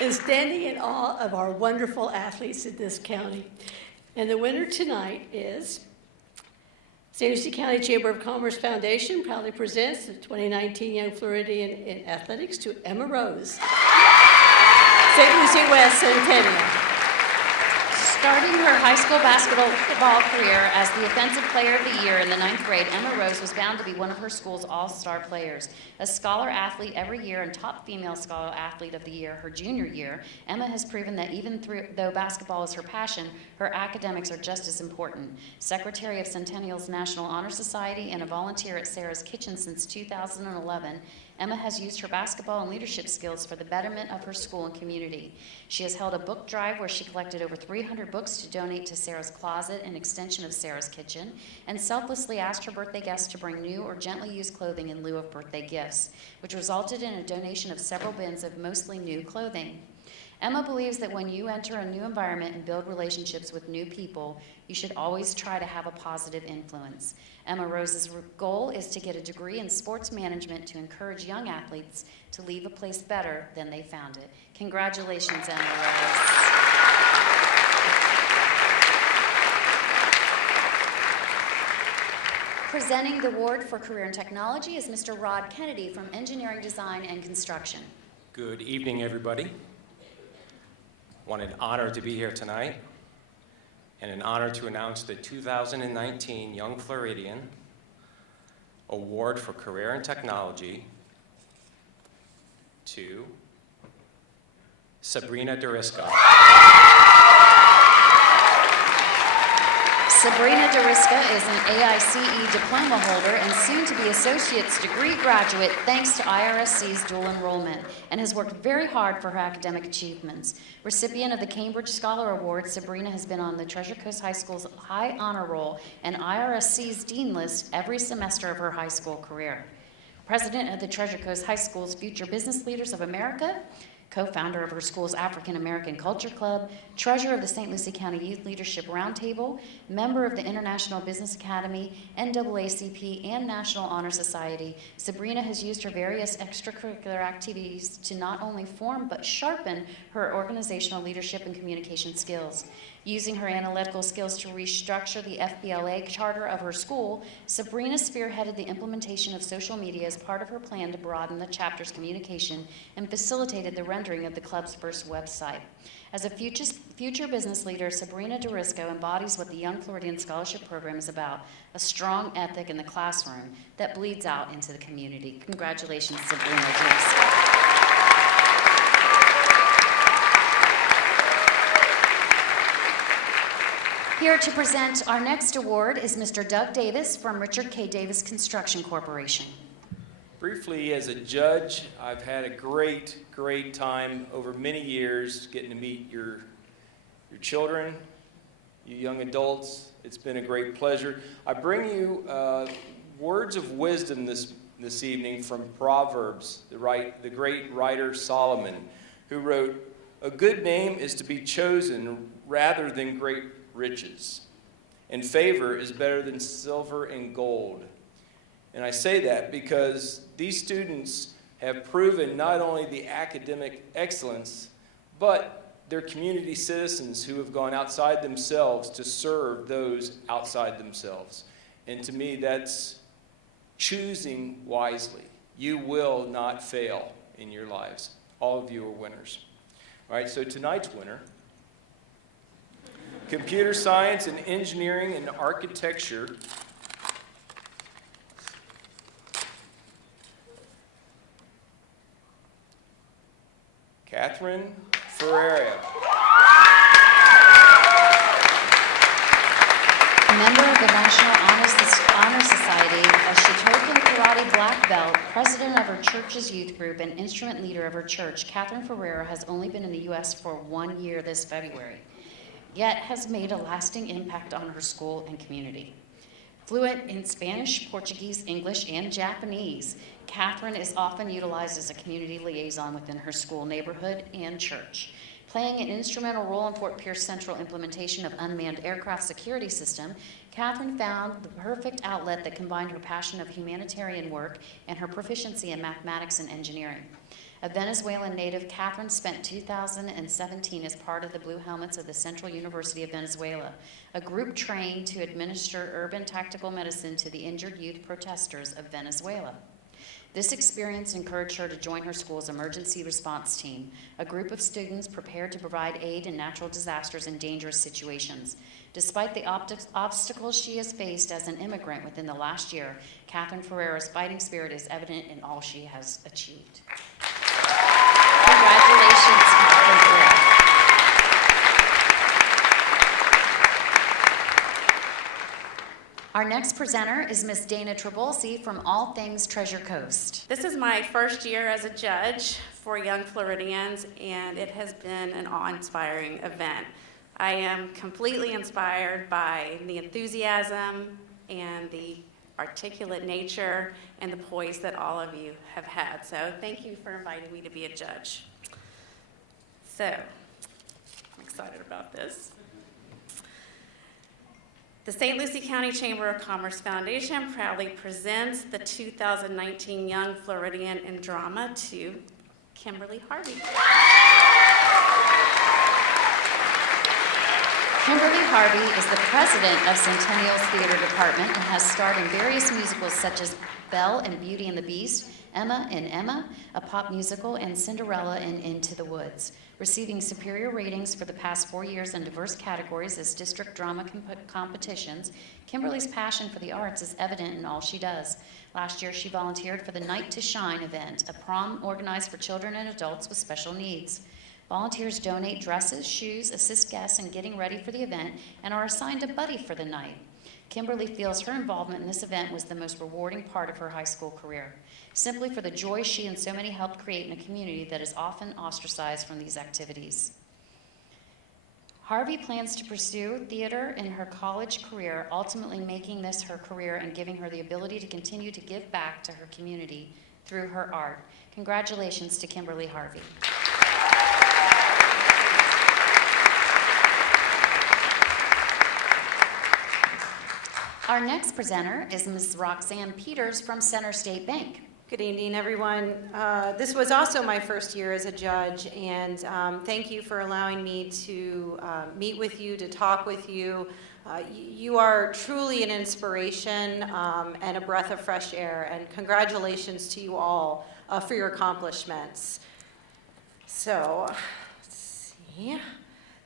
And standing in awe of our wonderful athletes in this county. And the winner tonight is St. Lucie County Chamber of Commerce Foundation proudly presents the 2019 Young Floridian in Athletics to Emma Rose, St. Lucie West Centennial. Starting her high school basketball career as the Offensive Player of the Year in the 9th grade, Emma Rose was bound to be one of her school's all-star players. A scholar athlete every year and top female scholar athlete of the year her junior year, Emma has proven that even though basketball is her passion, her academics are just as important. Secretary of Centennial's National Honor Society and a volunteer at Sarah's Kitchen since 2011, Emma has used her basketball and leadership skills for the betterment of her school and community. She has held a book drive where she collected over 300 books to donate to Sarah's Closet, an extension of Sarah's Kitchen, and selflessly asked her birthday guests to bring new or gently used clothing in lieu of birthday gifts, which resulted in a donation of several bins of mostly new clothing. Emma believes that when you enter a new environment and build relationships with new people, you should always try to have a positive influence. Emma Rose's goal is to get a degree in sports management to encourage young athletes to leave a place better than they found it. Congratulations, Emma Rose. Presenting the award for Career in Technology is Mr. Rod Kennedy from Engineering Design and Construction. Good evening, everybody. What an honor to be here tonight, and an honor to announce the 2019 Young Floridian Award for Career in Technology to Sabrina Driscoll. Sabrina Driscoll is an AICE diploma holder and soon-to-be associate's degree graduate thanks to IRSC's dual enrollment, and has worked very hard for her academic achievements. Recipient of the Cambridge Scholar Award, Sabrina has been on the Treasure Coast High School's High Honor Roll and IRSC's Dean List every semester of her high school career. President of the Treasure Coast High School's Future Business Leaders of America, co-founder of her school's African American Culture Club, treasurer of the St. Lucie County Youth Leadership Roundtable, member of the International Business Academy, NAACP, and National Honor Society, Sabrina has used her various extracurricular activities to not only form but sharpen her organizational leadership and communication skills. Using her analytical skills to restructure the FBLA charter of her school, Sabrina spearheaded the implementation of social media as part of her plan to broaden the chapter's communication and facilitated the rendering of the club's first website. As a future business leader, Sabrina Driscoll embodies what the Young Floridian Scholarship Program is about, a strong ethic in the classroom that bleeds out into the community. Congratulations, Sabrina Driscoll. Here to present our next award is Mr. Doug Davis from Richard K. Davis Construction Corporation. Briefly, as a judge, I've had a great time over many years getting to meet your children, you young adults. It's been a great pleasure. I bring you words of wisdom this evening from Proverbs, the great writer Solomon, who wrote, "A good name is to be chosen rather than great riches, and favor is better than silver and gold." And I say that because these students have proven not only the academic excellence, but they're community citizens who have gone outside themselves to serve those outside themselves. And to me, that's choosing wisely. You will not fail in your lives. All of you are winners. All right, so tonight's winner, Computer Science and Engineering and Architecture, Catherine Ferreira. A member of the National Honor Society, a Shotokan Karate black belt, president of her church's youth group, and instrument leader of her church, Catherine Ferreira has only been in the U.S. for 1 year this February, yet has made a lasting impact on her school and community. Fluent in Spanish, Portuguese, English, and Japanese, Catherine is often utilized as a community liaison within her school, neighborhood, and church. Playing an instrumental role in Fort Pierce Central implementation of unmanned aircraft security system, Catherine found the perfect outlet that combined her passion of humanitarian work and her proficiency in mathematics and engineering. A Venezuelan native, Catherine spent 2017 as part of the Blue Helmets of the Central University of Venezuela, a group trained to administer urban tactical medicine to the injured youth protesters of Venezuela. This experience encouraged her to join her school's emergency response team, a group of students prepared to provide aid in natural disasters and dangerous situations. Despite the obstacles she has faced as an immigrant within the last year, Catherine Ferreira's fighting spirit is evident in all she has achieved. Congratulations, Catherine Ferreira. Our next presenter is Miss Dana Trabolsi from All Things Treasure Coast. This is my first year as a judge for Young Floridians, and it has been an awe-inspiring event. I am completely inspired by the enthusiasm and the articulate nature and the poise that all of you have had. So thank you for inviting me to be a judge. So I'm excited about this. The St. Lucie County Chamber of Commerce Foundation proudly presents the 2019 Young Floridian in Drama to Kimberly Harvey. Kimberly Harvey is the president of Centennial's Theater Department and has starred in various musicals such as Belle and Beauty and the Beast, Emma and Emma, a pop musical, and Cinderella and Into the Woods. Receiving superior ratings for the past 4 years in diverse categories as district drama competitions, Kimberly's passion for the arts is evident in all she does. Last year, she volunteered for the Night to Shine event, a prom organized for children and adults with special needs. Volunteers donate dresses, shoes, assist guests in getting ready for the event, and are assigned a buddy for the night. Kimberly feels her involvement in this event was the most rewarding part of her high school career, simply for the joy she and so many helped create in a community that is often ostracized from these activities. Harvey plans to pursue theater in her college career, ultimately making this her career and giving her the ability to continue to give back to her community through her art. Congratulations to Kimberly Harvey. Our next presenter is Ms. Roxanne Peters from Center State Bank. Good evening, everyone. This was also my first year as a judge, and thank you for allowing me to meet with you, to talk with you. You are truly an inspiration and a breath of fresh air, and congratulations to you all for your accomplishments. So, let's see.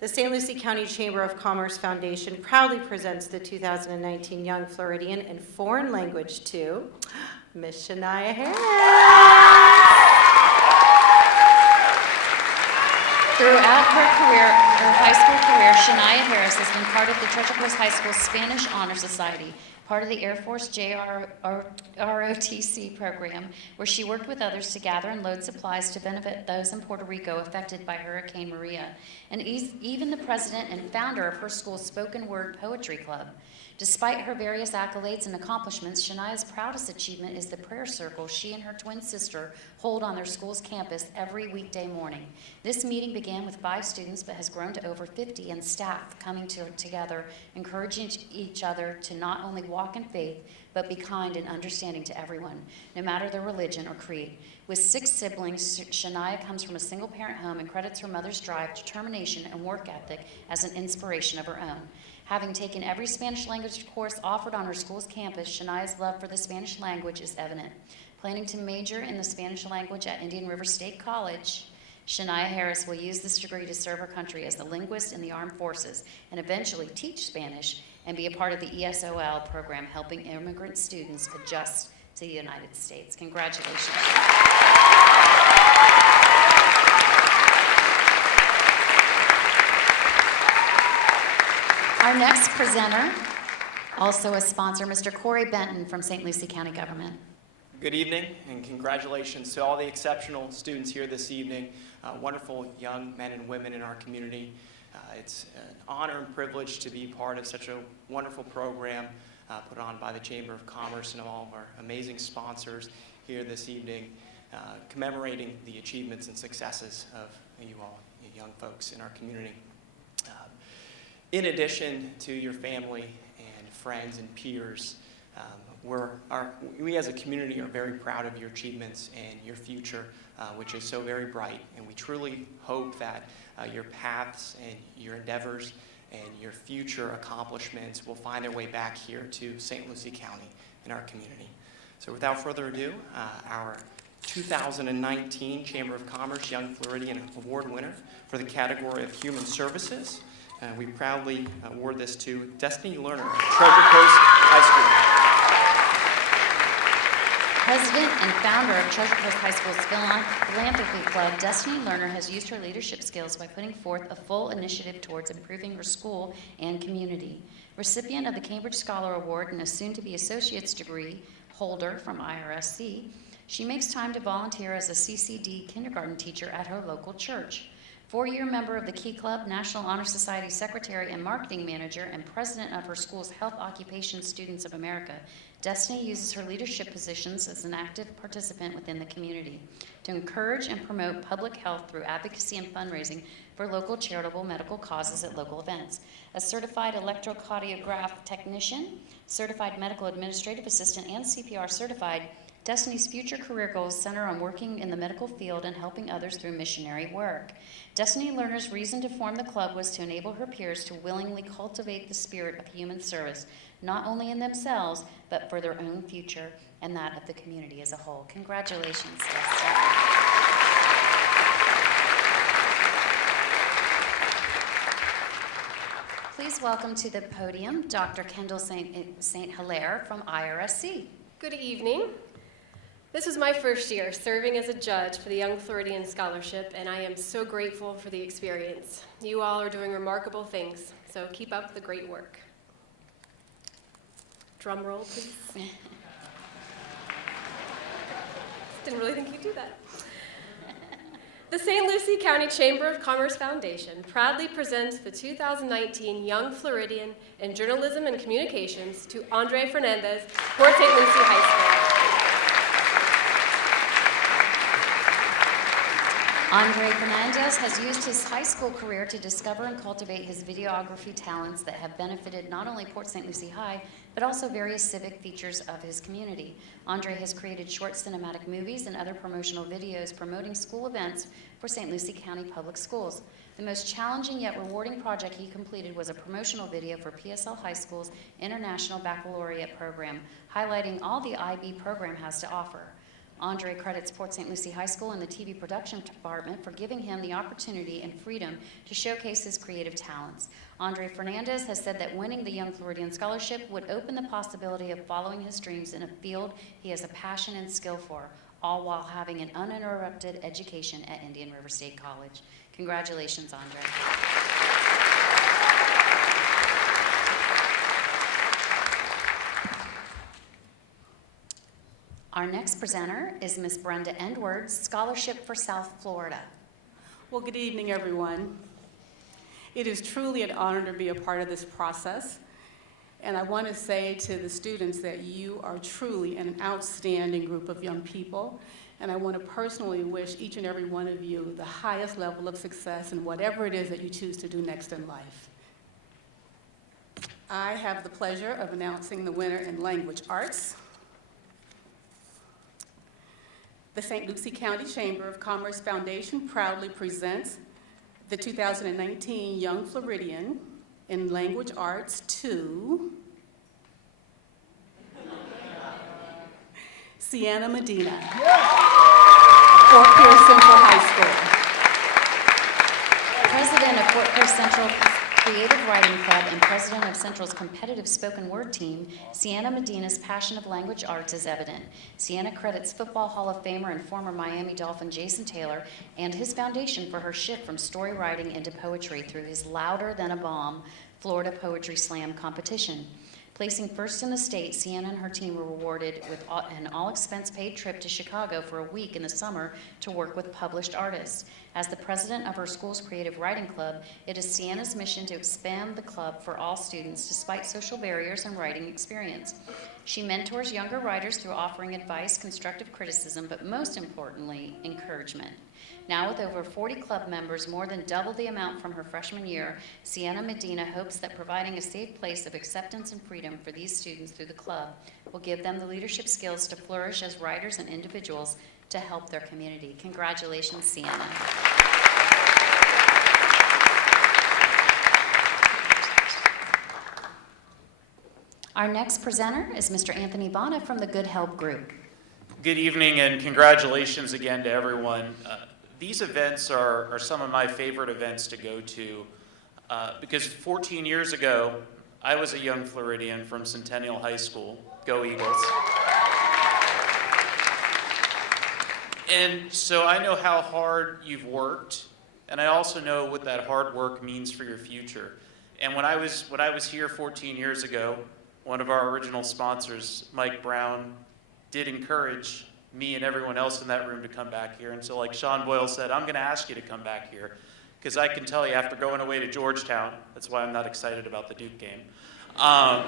The St. Lucie County Chamber of Commerce Foundation proudly presents the 2019 Young Floridian in Foreign Language to Miss Shania Harris. Throughout her high school career, Shania Harris has been part of the Treasure Coast High School Spanish Honor Society, part of the Air Force ROTC program, where she worked with others to gather and load supplies to benefit those in Puerto Rico affected by Hurricane Maria, and even the president and founder of her school's spoken word poetry club. Despite her various accolades and accomplishments, Shania's proudest achievement is the prayer circle she and her twin sister hold on their school's campus every weekday morning. This meeting began with 5 students but has grown to over 50, and staff coming together, encouraging each other to not only walk in faith, but be kind and understanding to everyone, no matter their religion or creed. With 6 siblings, Shania comes from a single-parent home and credits her mother's drive, determination, and work ethic as an inspiration of her own. Having taken every Spanish language course offered on her school's campus, Shania's love for the Spanish language is evident. Planning to major in the Spanish language at Indian River State College, Shania Harris will use this degree to serve her country as a linguist in the armed forces and eventually teach Spanish and be a part of the ESOL program, helping immigrant students adjust to the United States. Congratulations. Our next presenter, also a sponsor, Mr. Corey Benton from St. Lucie County Government. Good evening, and congratulations to all the exceptional students here this evening, wonderful young men and women in our community. It's an honor and privilege to be part of such a wonderful program put on by the Chamber of Commerce and all of our amazing sponsors here this evening, commemorating the achievements and successes of you all, you young folks in our community. In addition to your family and friends and peers, we as a community are very proud of your achievements and your future, which is so very bright. And we truly hope that your paths and your endeavors and your future accomplishments will find their way back here to St. Lucie County and our community. So without further ado, our 2019 Chamber of Commerce Young Floridian Award winner for the category of Human Services. We proudly award this to Destiny Lerner of Treasure Coast High School. President and founder of Treasure Coast High School's Philanthropy Club, Destiny Lerner has used her leadership skills by putting forth a full initiative towards improving her school and community. Recipient of the Cambridge Scholar Award and a soon-to-be associate's degree holder from IRSC, she makes time to volunteer as a CCD kindergarten teacher at her local church. 4-year member of the Key Club, National Honor Society Secretary and Marketing Manager, and President of her school's Health Occupation Students of America, Destiny uses her leadership positions as an active participant within the community to encourage and promote public health through advocacy and fundraising for local charitable medical causes at local events. A certified electrocardiograph technician, certified medical administrative assistant, and CPR certified, Destiny's future career goals center on working in the medical field and helping others through missionary work. Destiny Lerner's reason to form the club was to enable her peers to willingly cultivate the spirit of human service, not only in themselves, but for their own future and that of the community as a whole. Congratulations, Destiny. Please welcome to the podium Dr. Kendall St. Hilaire from IRSC. Good evening. This was my first year serving as a judge for the Young Floridian Scholarship, and I am so grateful for the experience. You all are doing remarkable things, so keep up the great work. Drum roll, please. Didn't really think you'd do that. The St. Lucie County Chamber of Commerce Foundation proudly presents the 2019 Young Floridian in Journalism and Communications to Andre Fernandez, Port St. Lucie High School. Andre Fernandez has used his high school career to discover and cultivate his videography talents that have benefited not only Port St. Lucie High, but also various civic features of his community. Andre has created short cinematic movies and other promotional videos promoting school events for St. Lucie County Public Schools. The most challenging yet rewarding project he completed was a promotional video for PSL High School's International Baccalaureate program, highlighting all the IB program has to offer. Andre credits Port St. Lucie High School and the TV production department for giving him the opportunity and freedom to showcase his creative talents. Andre Fernandez has said that winning the Young Floridian Scholarship would open the possibility of following his dreams in a field he has a passion and skill for, all while having an uninterrupted education at Indian River State College. Congratulations, Andre. Our next presenter is Miss Brenda Edwards, Scholarship for South Florida. Well, good evening, everyone. It is truly an honor to be a part of this process. And I want to say to the students that you are truly an outstanding group of young people. And I want to personally wish each and every one of you the highest level of success in whatever it is that you choose to do next in life. I have the pleasure of announcing the winner in Language Arts. The St. Lucie County Chamber of Commerce Foundation proudly presents the 2019 Young Floridian in Language Arts to Sienna Medina, Fort Pierce Central High School. President of Fort Pierce Central Creative Writing Club and president of Central's competitive spoken word team, Sienna Medina's passion of language arts is evident. Sienna credits Football Hall of Famer and former Miami Dolphin Jason Taylor and his foundation for her shift from story writing into poetry through his Louder Than a Bomb Florida Poetry Slam competition. Placing first in the state, Sienna and her team were rewarded with an all-expense-paid trip to Chicago for a week in the summer to work with published artists. As the president of her school's creative writing club, it is Sienna's mission to expand the club for all students despite social barriers and writing experience. She mentors younger writers through offering advice, constructive criticism, but most importantly, encouragement. Now with over 40 club members, more than double the amount from her freshman year, Sienna Medina hopes that providing a safe place of acceptance and freedom for these students through the club will give them the leadership skills to flourish as writers and individuals to help their community. Congratulations, Sienna. Our next presenter is Mr. Anthony Bona from the Good Help Group. Good evening and congratulations again to everyone. These events are some of my favorite events to go to because 14 years ago, I was a young Floridian from Centennial High School. Go Eagles. And so I know how hard you've worked, and I also know what that hard work means for your future. And when I was here 14 years ago, one of our original sponsors, Mike Brown, did encourage me and everyone else in that room to come back here. And so like Sean Boyle said, I'm going to ask you to come back here because I can tell you after going away to Georgetown, that's why I'm not excited about the Duke game. I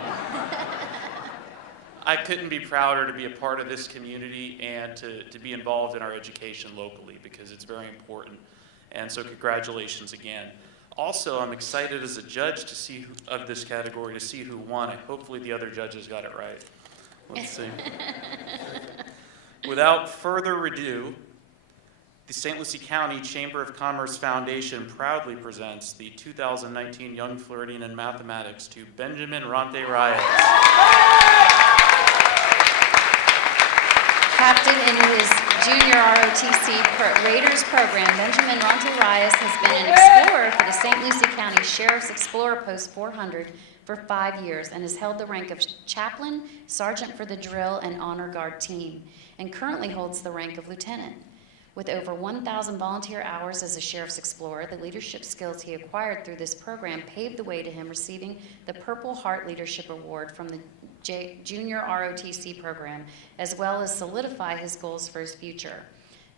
couldn't be prouder to be a part of this community and to be involved in our education locally because it's very important. And so congratulations again. Also, I'm excited as a judge to see of this category to see who won it. Hopefully the other judges got it right. Let's see. Without further ado, the St. Lucie County Chamber of Commerce Foundation proudly presents the 2019 Young Floridian in Mathematics to Benjamin Ronte Reyes. drafted in his junior ROTC Raiders program, Benjamin Reyes has been an explorer for the St. Lucie County Sheriff's Explorer Post 400 for 5 years and has held the rank of chaplain, sergeant for the drill and honor guard team, and currently holds the rank of lieutenant. With over 1,000 volunteer hours as a Sheriff's Explorer, the leadership skills he acquired through this program paved the way to him receiving the Purple Heart Leadership Award from the Junior ROTC program, as well as solidify his goals for his future.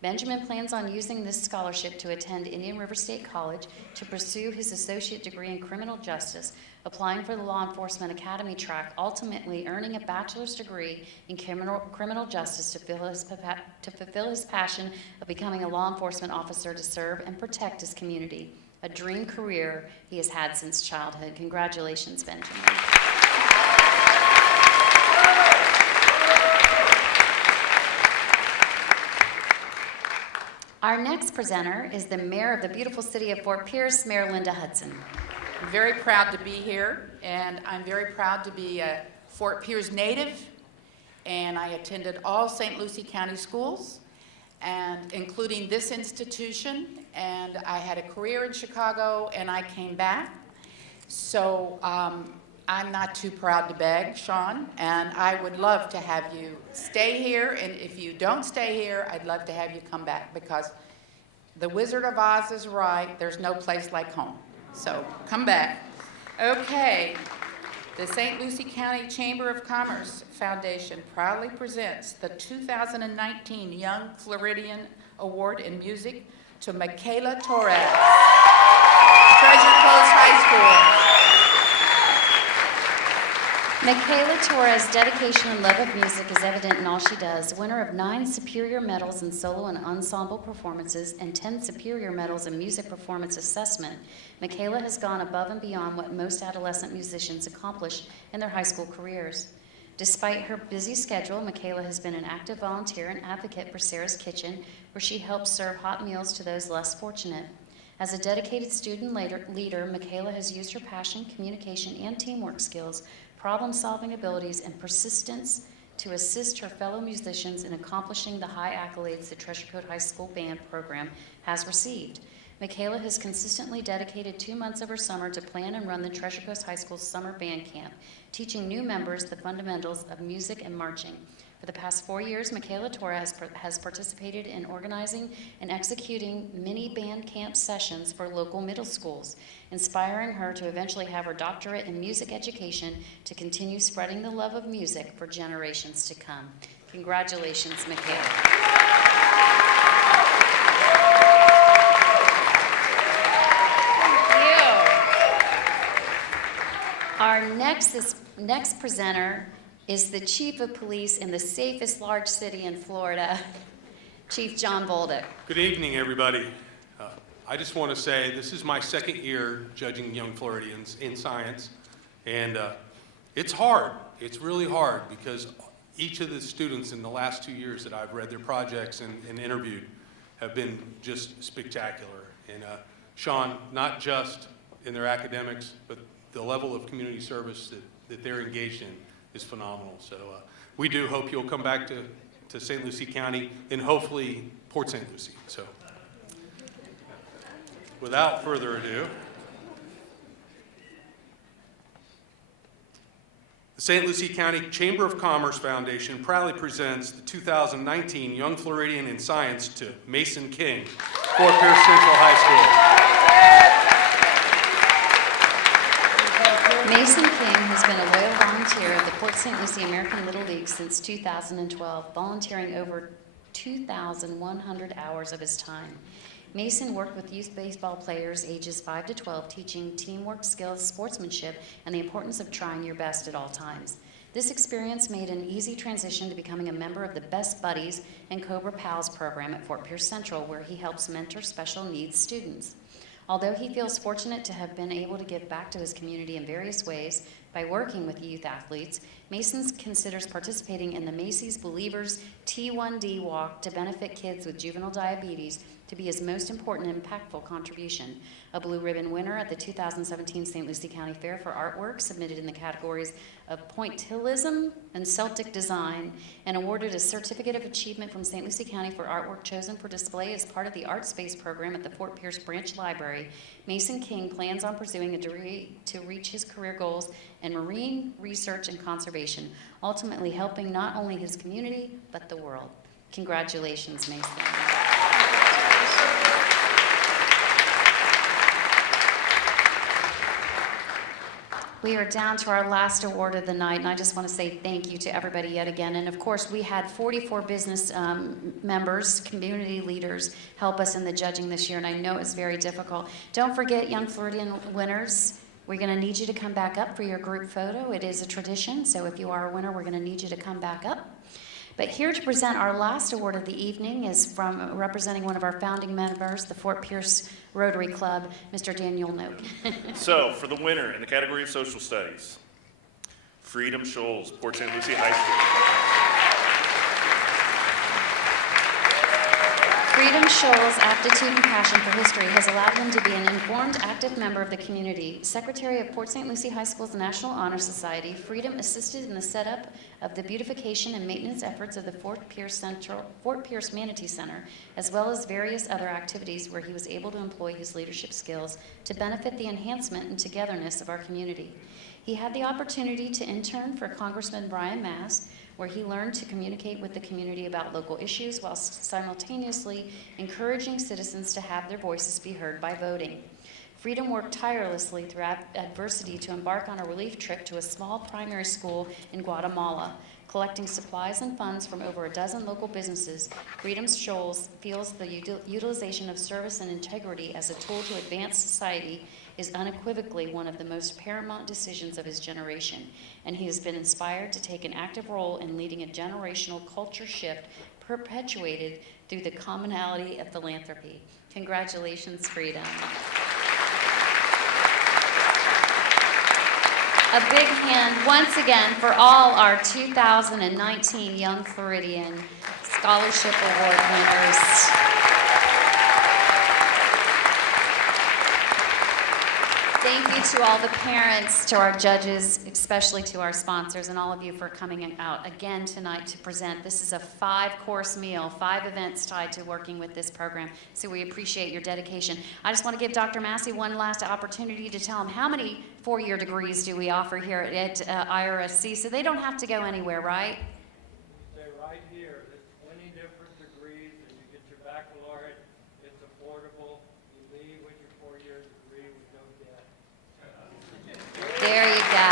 Benjamin plans on using this scholarship to attend Indian River State College to pursue his associate degree in criminal justice, applying for the Law Enforcement Academy track, ultimately earning a bachelor's degree in criminal justice to fulfill his passion of becoming a law enforcement officer to serve and protect his community, a dream career he has had since childhood. Congratulations, Benjamin. Our next presenter is the mayor of the beautiful city of Fort Pierce, Mayor Linda Hudson. I'm very proud to be here, and I'm very proud to be a Fort Pierce native, and I attended all St. Lucie County schools, and including this institution, and I had a career in Chicago, and I came back. So I'm not too proud to beg, Sean, and I would love to have you stay here, and if you don't stay here, I'd love to have you come back, because the Wizard of Oz is right, there's no place like home. So come back. Okay, the St. Lucie County Chamber of Commerce Foundation proudly presents the 2019 Young Floridian Award in Music to Michaela Torres, Treasure Coast High School. Michaela Torres' dedication and love of music is evident in all she does. Winner of 9 Superior Medals in solo and ensemble performances and 10 Superior Medals in music performance assessment, Michaela has gone above and beyond what most adolescent musicians accomplish in their high school careers. Despite her busy schedule, Michaela has been an active volunteer and advocate for Sarah's Kitchen, where she helps serve hot meals to those less fortunate. As a dedicated student leader, Michaela has used her passion, communication, and teamwork skills, problem-solving abilities, and persistence to assist her fellow musicians in accomplishing the high accolades the Treasure Coast High School Band program has received. Michaela has consistently dedicated 2 months of her summer to plan and run the Treasure Coast High School Summer Band Camp, teaching new members the fundamentals of music and marching. For the past 4 years, Michaela Torres has participated in organizing and executing mini band camp sessions for local middle schools, inspiring her to eventually have her doctorate in music education to continue spreading the love of music for generations to come. Congratulations, Michaela. Our next presenter is the Chief of Police in the safest large city in Florida, Chief John Bolduc. Good evening, everybody. I just want to say this is my second year judging young Floridians in science, and it's hard. It's really hard because each of the students in the last 2 years that I've read their projects and interviewed have been just spectacular. And Sean, not just in their academics, but the level of community service that they're engaged in is phenomenal. So we do hope you'll come back to St. Lucie County and hopefully Port St. Lucie. So without further ado, the St. Lucie County Chamber of Commerce Foundation proudly presents the 2019 Young Floridian in Science to Mason King, Fort Pierce Central High School. Mason King has been a loyal volunteer of the Port St. Lucie American Little League since 2012, volunteering over 2,100 hours of his time. Mason worked with youth baseball players ages 5 to 12, teaching teamwork skills, sportsmanship, and the importance of trying your best at all times. This experience made an easy transition to becoming a member of the Best Buddies and Cobra Pals program at Fort Pierce Central, where he helps mentor special needs students. Although he feels fortunate to have been able to give back to his community in various ways by working with youth athletes, Mason considers participating in the Macy's Believers T1D Walk to benefit kids with juvenile diabetes to be his most important and impactful contribution. A blue ribbon winner at the 2017 St. Lucie County Fair for artwork submitted in the categories of pointillism and Celtic design, and awarded a certificate of achievement from St. Lucie County for artwork chosen for display as part of the Art Space program at the Fort Pierce Branch Library. Mason King plans on pursuing a degree to reach his career goals in marine research and conservation, ultimately helping not only his community, but the world. Congratulations, Mason. We are down to our last award of the night, and I just want to say thank you to everybody yet again. And of course, we had 44 business members, community leaders, help us in the judging this year, and I know it's very difficult. Don't forget, Young Floridian winners, we're going to need you to come back up for your group photo. It is a tradition, so if you are a winner, we're going to need you to come back up. But here to present our last award of the evening is from representing one of our founding members, the Fort Pierce Rotary Club, Mr. Daniel Noak. So, for the winner in the category of social studies, Freedom Shoals, Port St. Lucie High School. Freedom Shoals' aptitude and passion for history has allowed him to be an informed, active member of the community. Secretary of Port St. Lucie High School's National Honor Society, Freedom assisted in the setup of the beautification and maintenance efforts of the Fort Pierce Manatee Center, as well as various other activities where he was able to employ his leadership skills to benefit the enhancement and togetherness of our community. He had the opportunity to intern for Congressman Brian Mast, where he learned to communicate with the community about local issues while simultaneously encouraging citizens to have their voices be heard by voting. Freedom worked tirelessly through adversity to embark on a relief trip to a small primary school in Guatemala. Collecting supplies and funds from over a dozen local businesses, Freedom Shoals feels the utilization of service and integrity as a tool to advance society is unequivocally one of the most paramount decisions of his generation, and he has been inspired to take an active role in leading a generational culture shift perpetuated through the commonality of philanthropy. Congratulations, Freedom. A big hand once again for all our 2019 Young Floridian Scholarship Award winners. Thank you to all the parents, to our judges, especially to our sponsors, and all of you for coming out again tonight to present. This is a 5-course meal, 5 events tied to working with this program, so we appreciate your dedication. I just want to give Dr. Massey one last opportunity to tell him how many 4-year degrees do we offer here at IRSC, so they don't have to go anywhere, right? Stay right here. There's 20 different degrees, and you get your baccalaureate. It's affordable. You leave with your 4-year degree with no debt. There you go.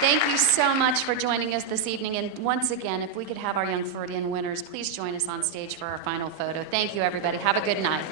Thank you so much for joining us this evening. And once again, if we could have our Young Floridian winners, please join us on stage for our final photo. Thank you, everybody. Have a good night.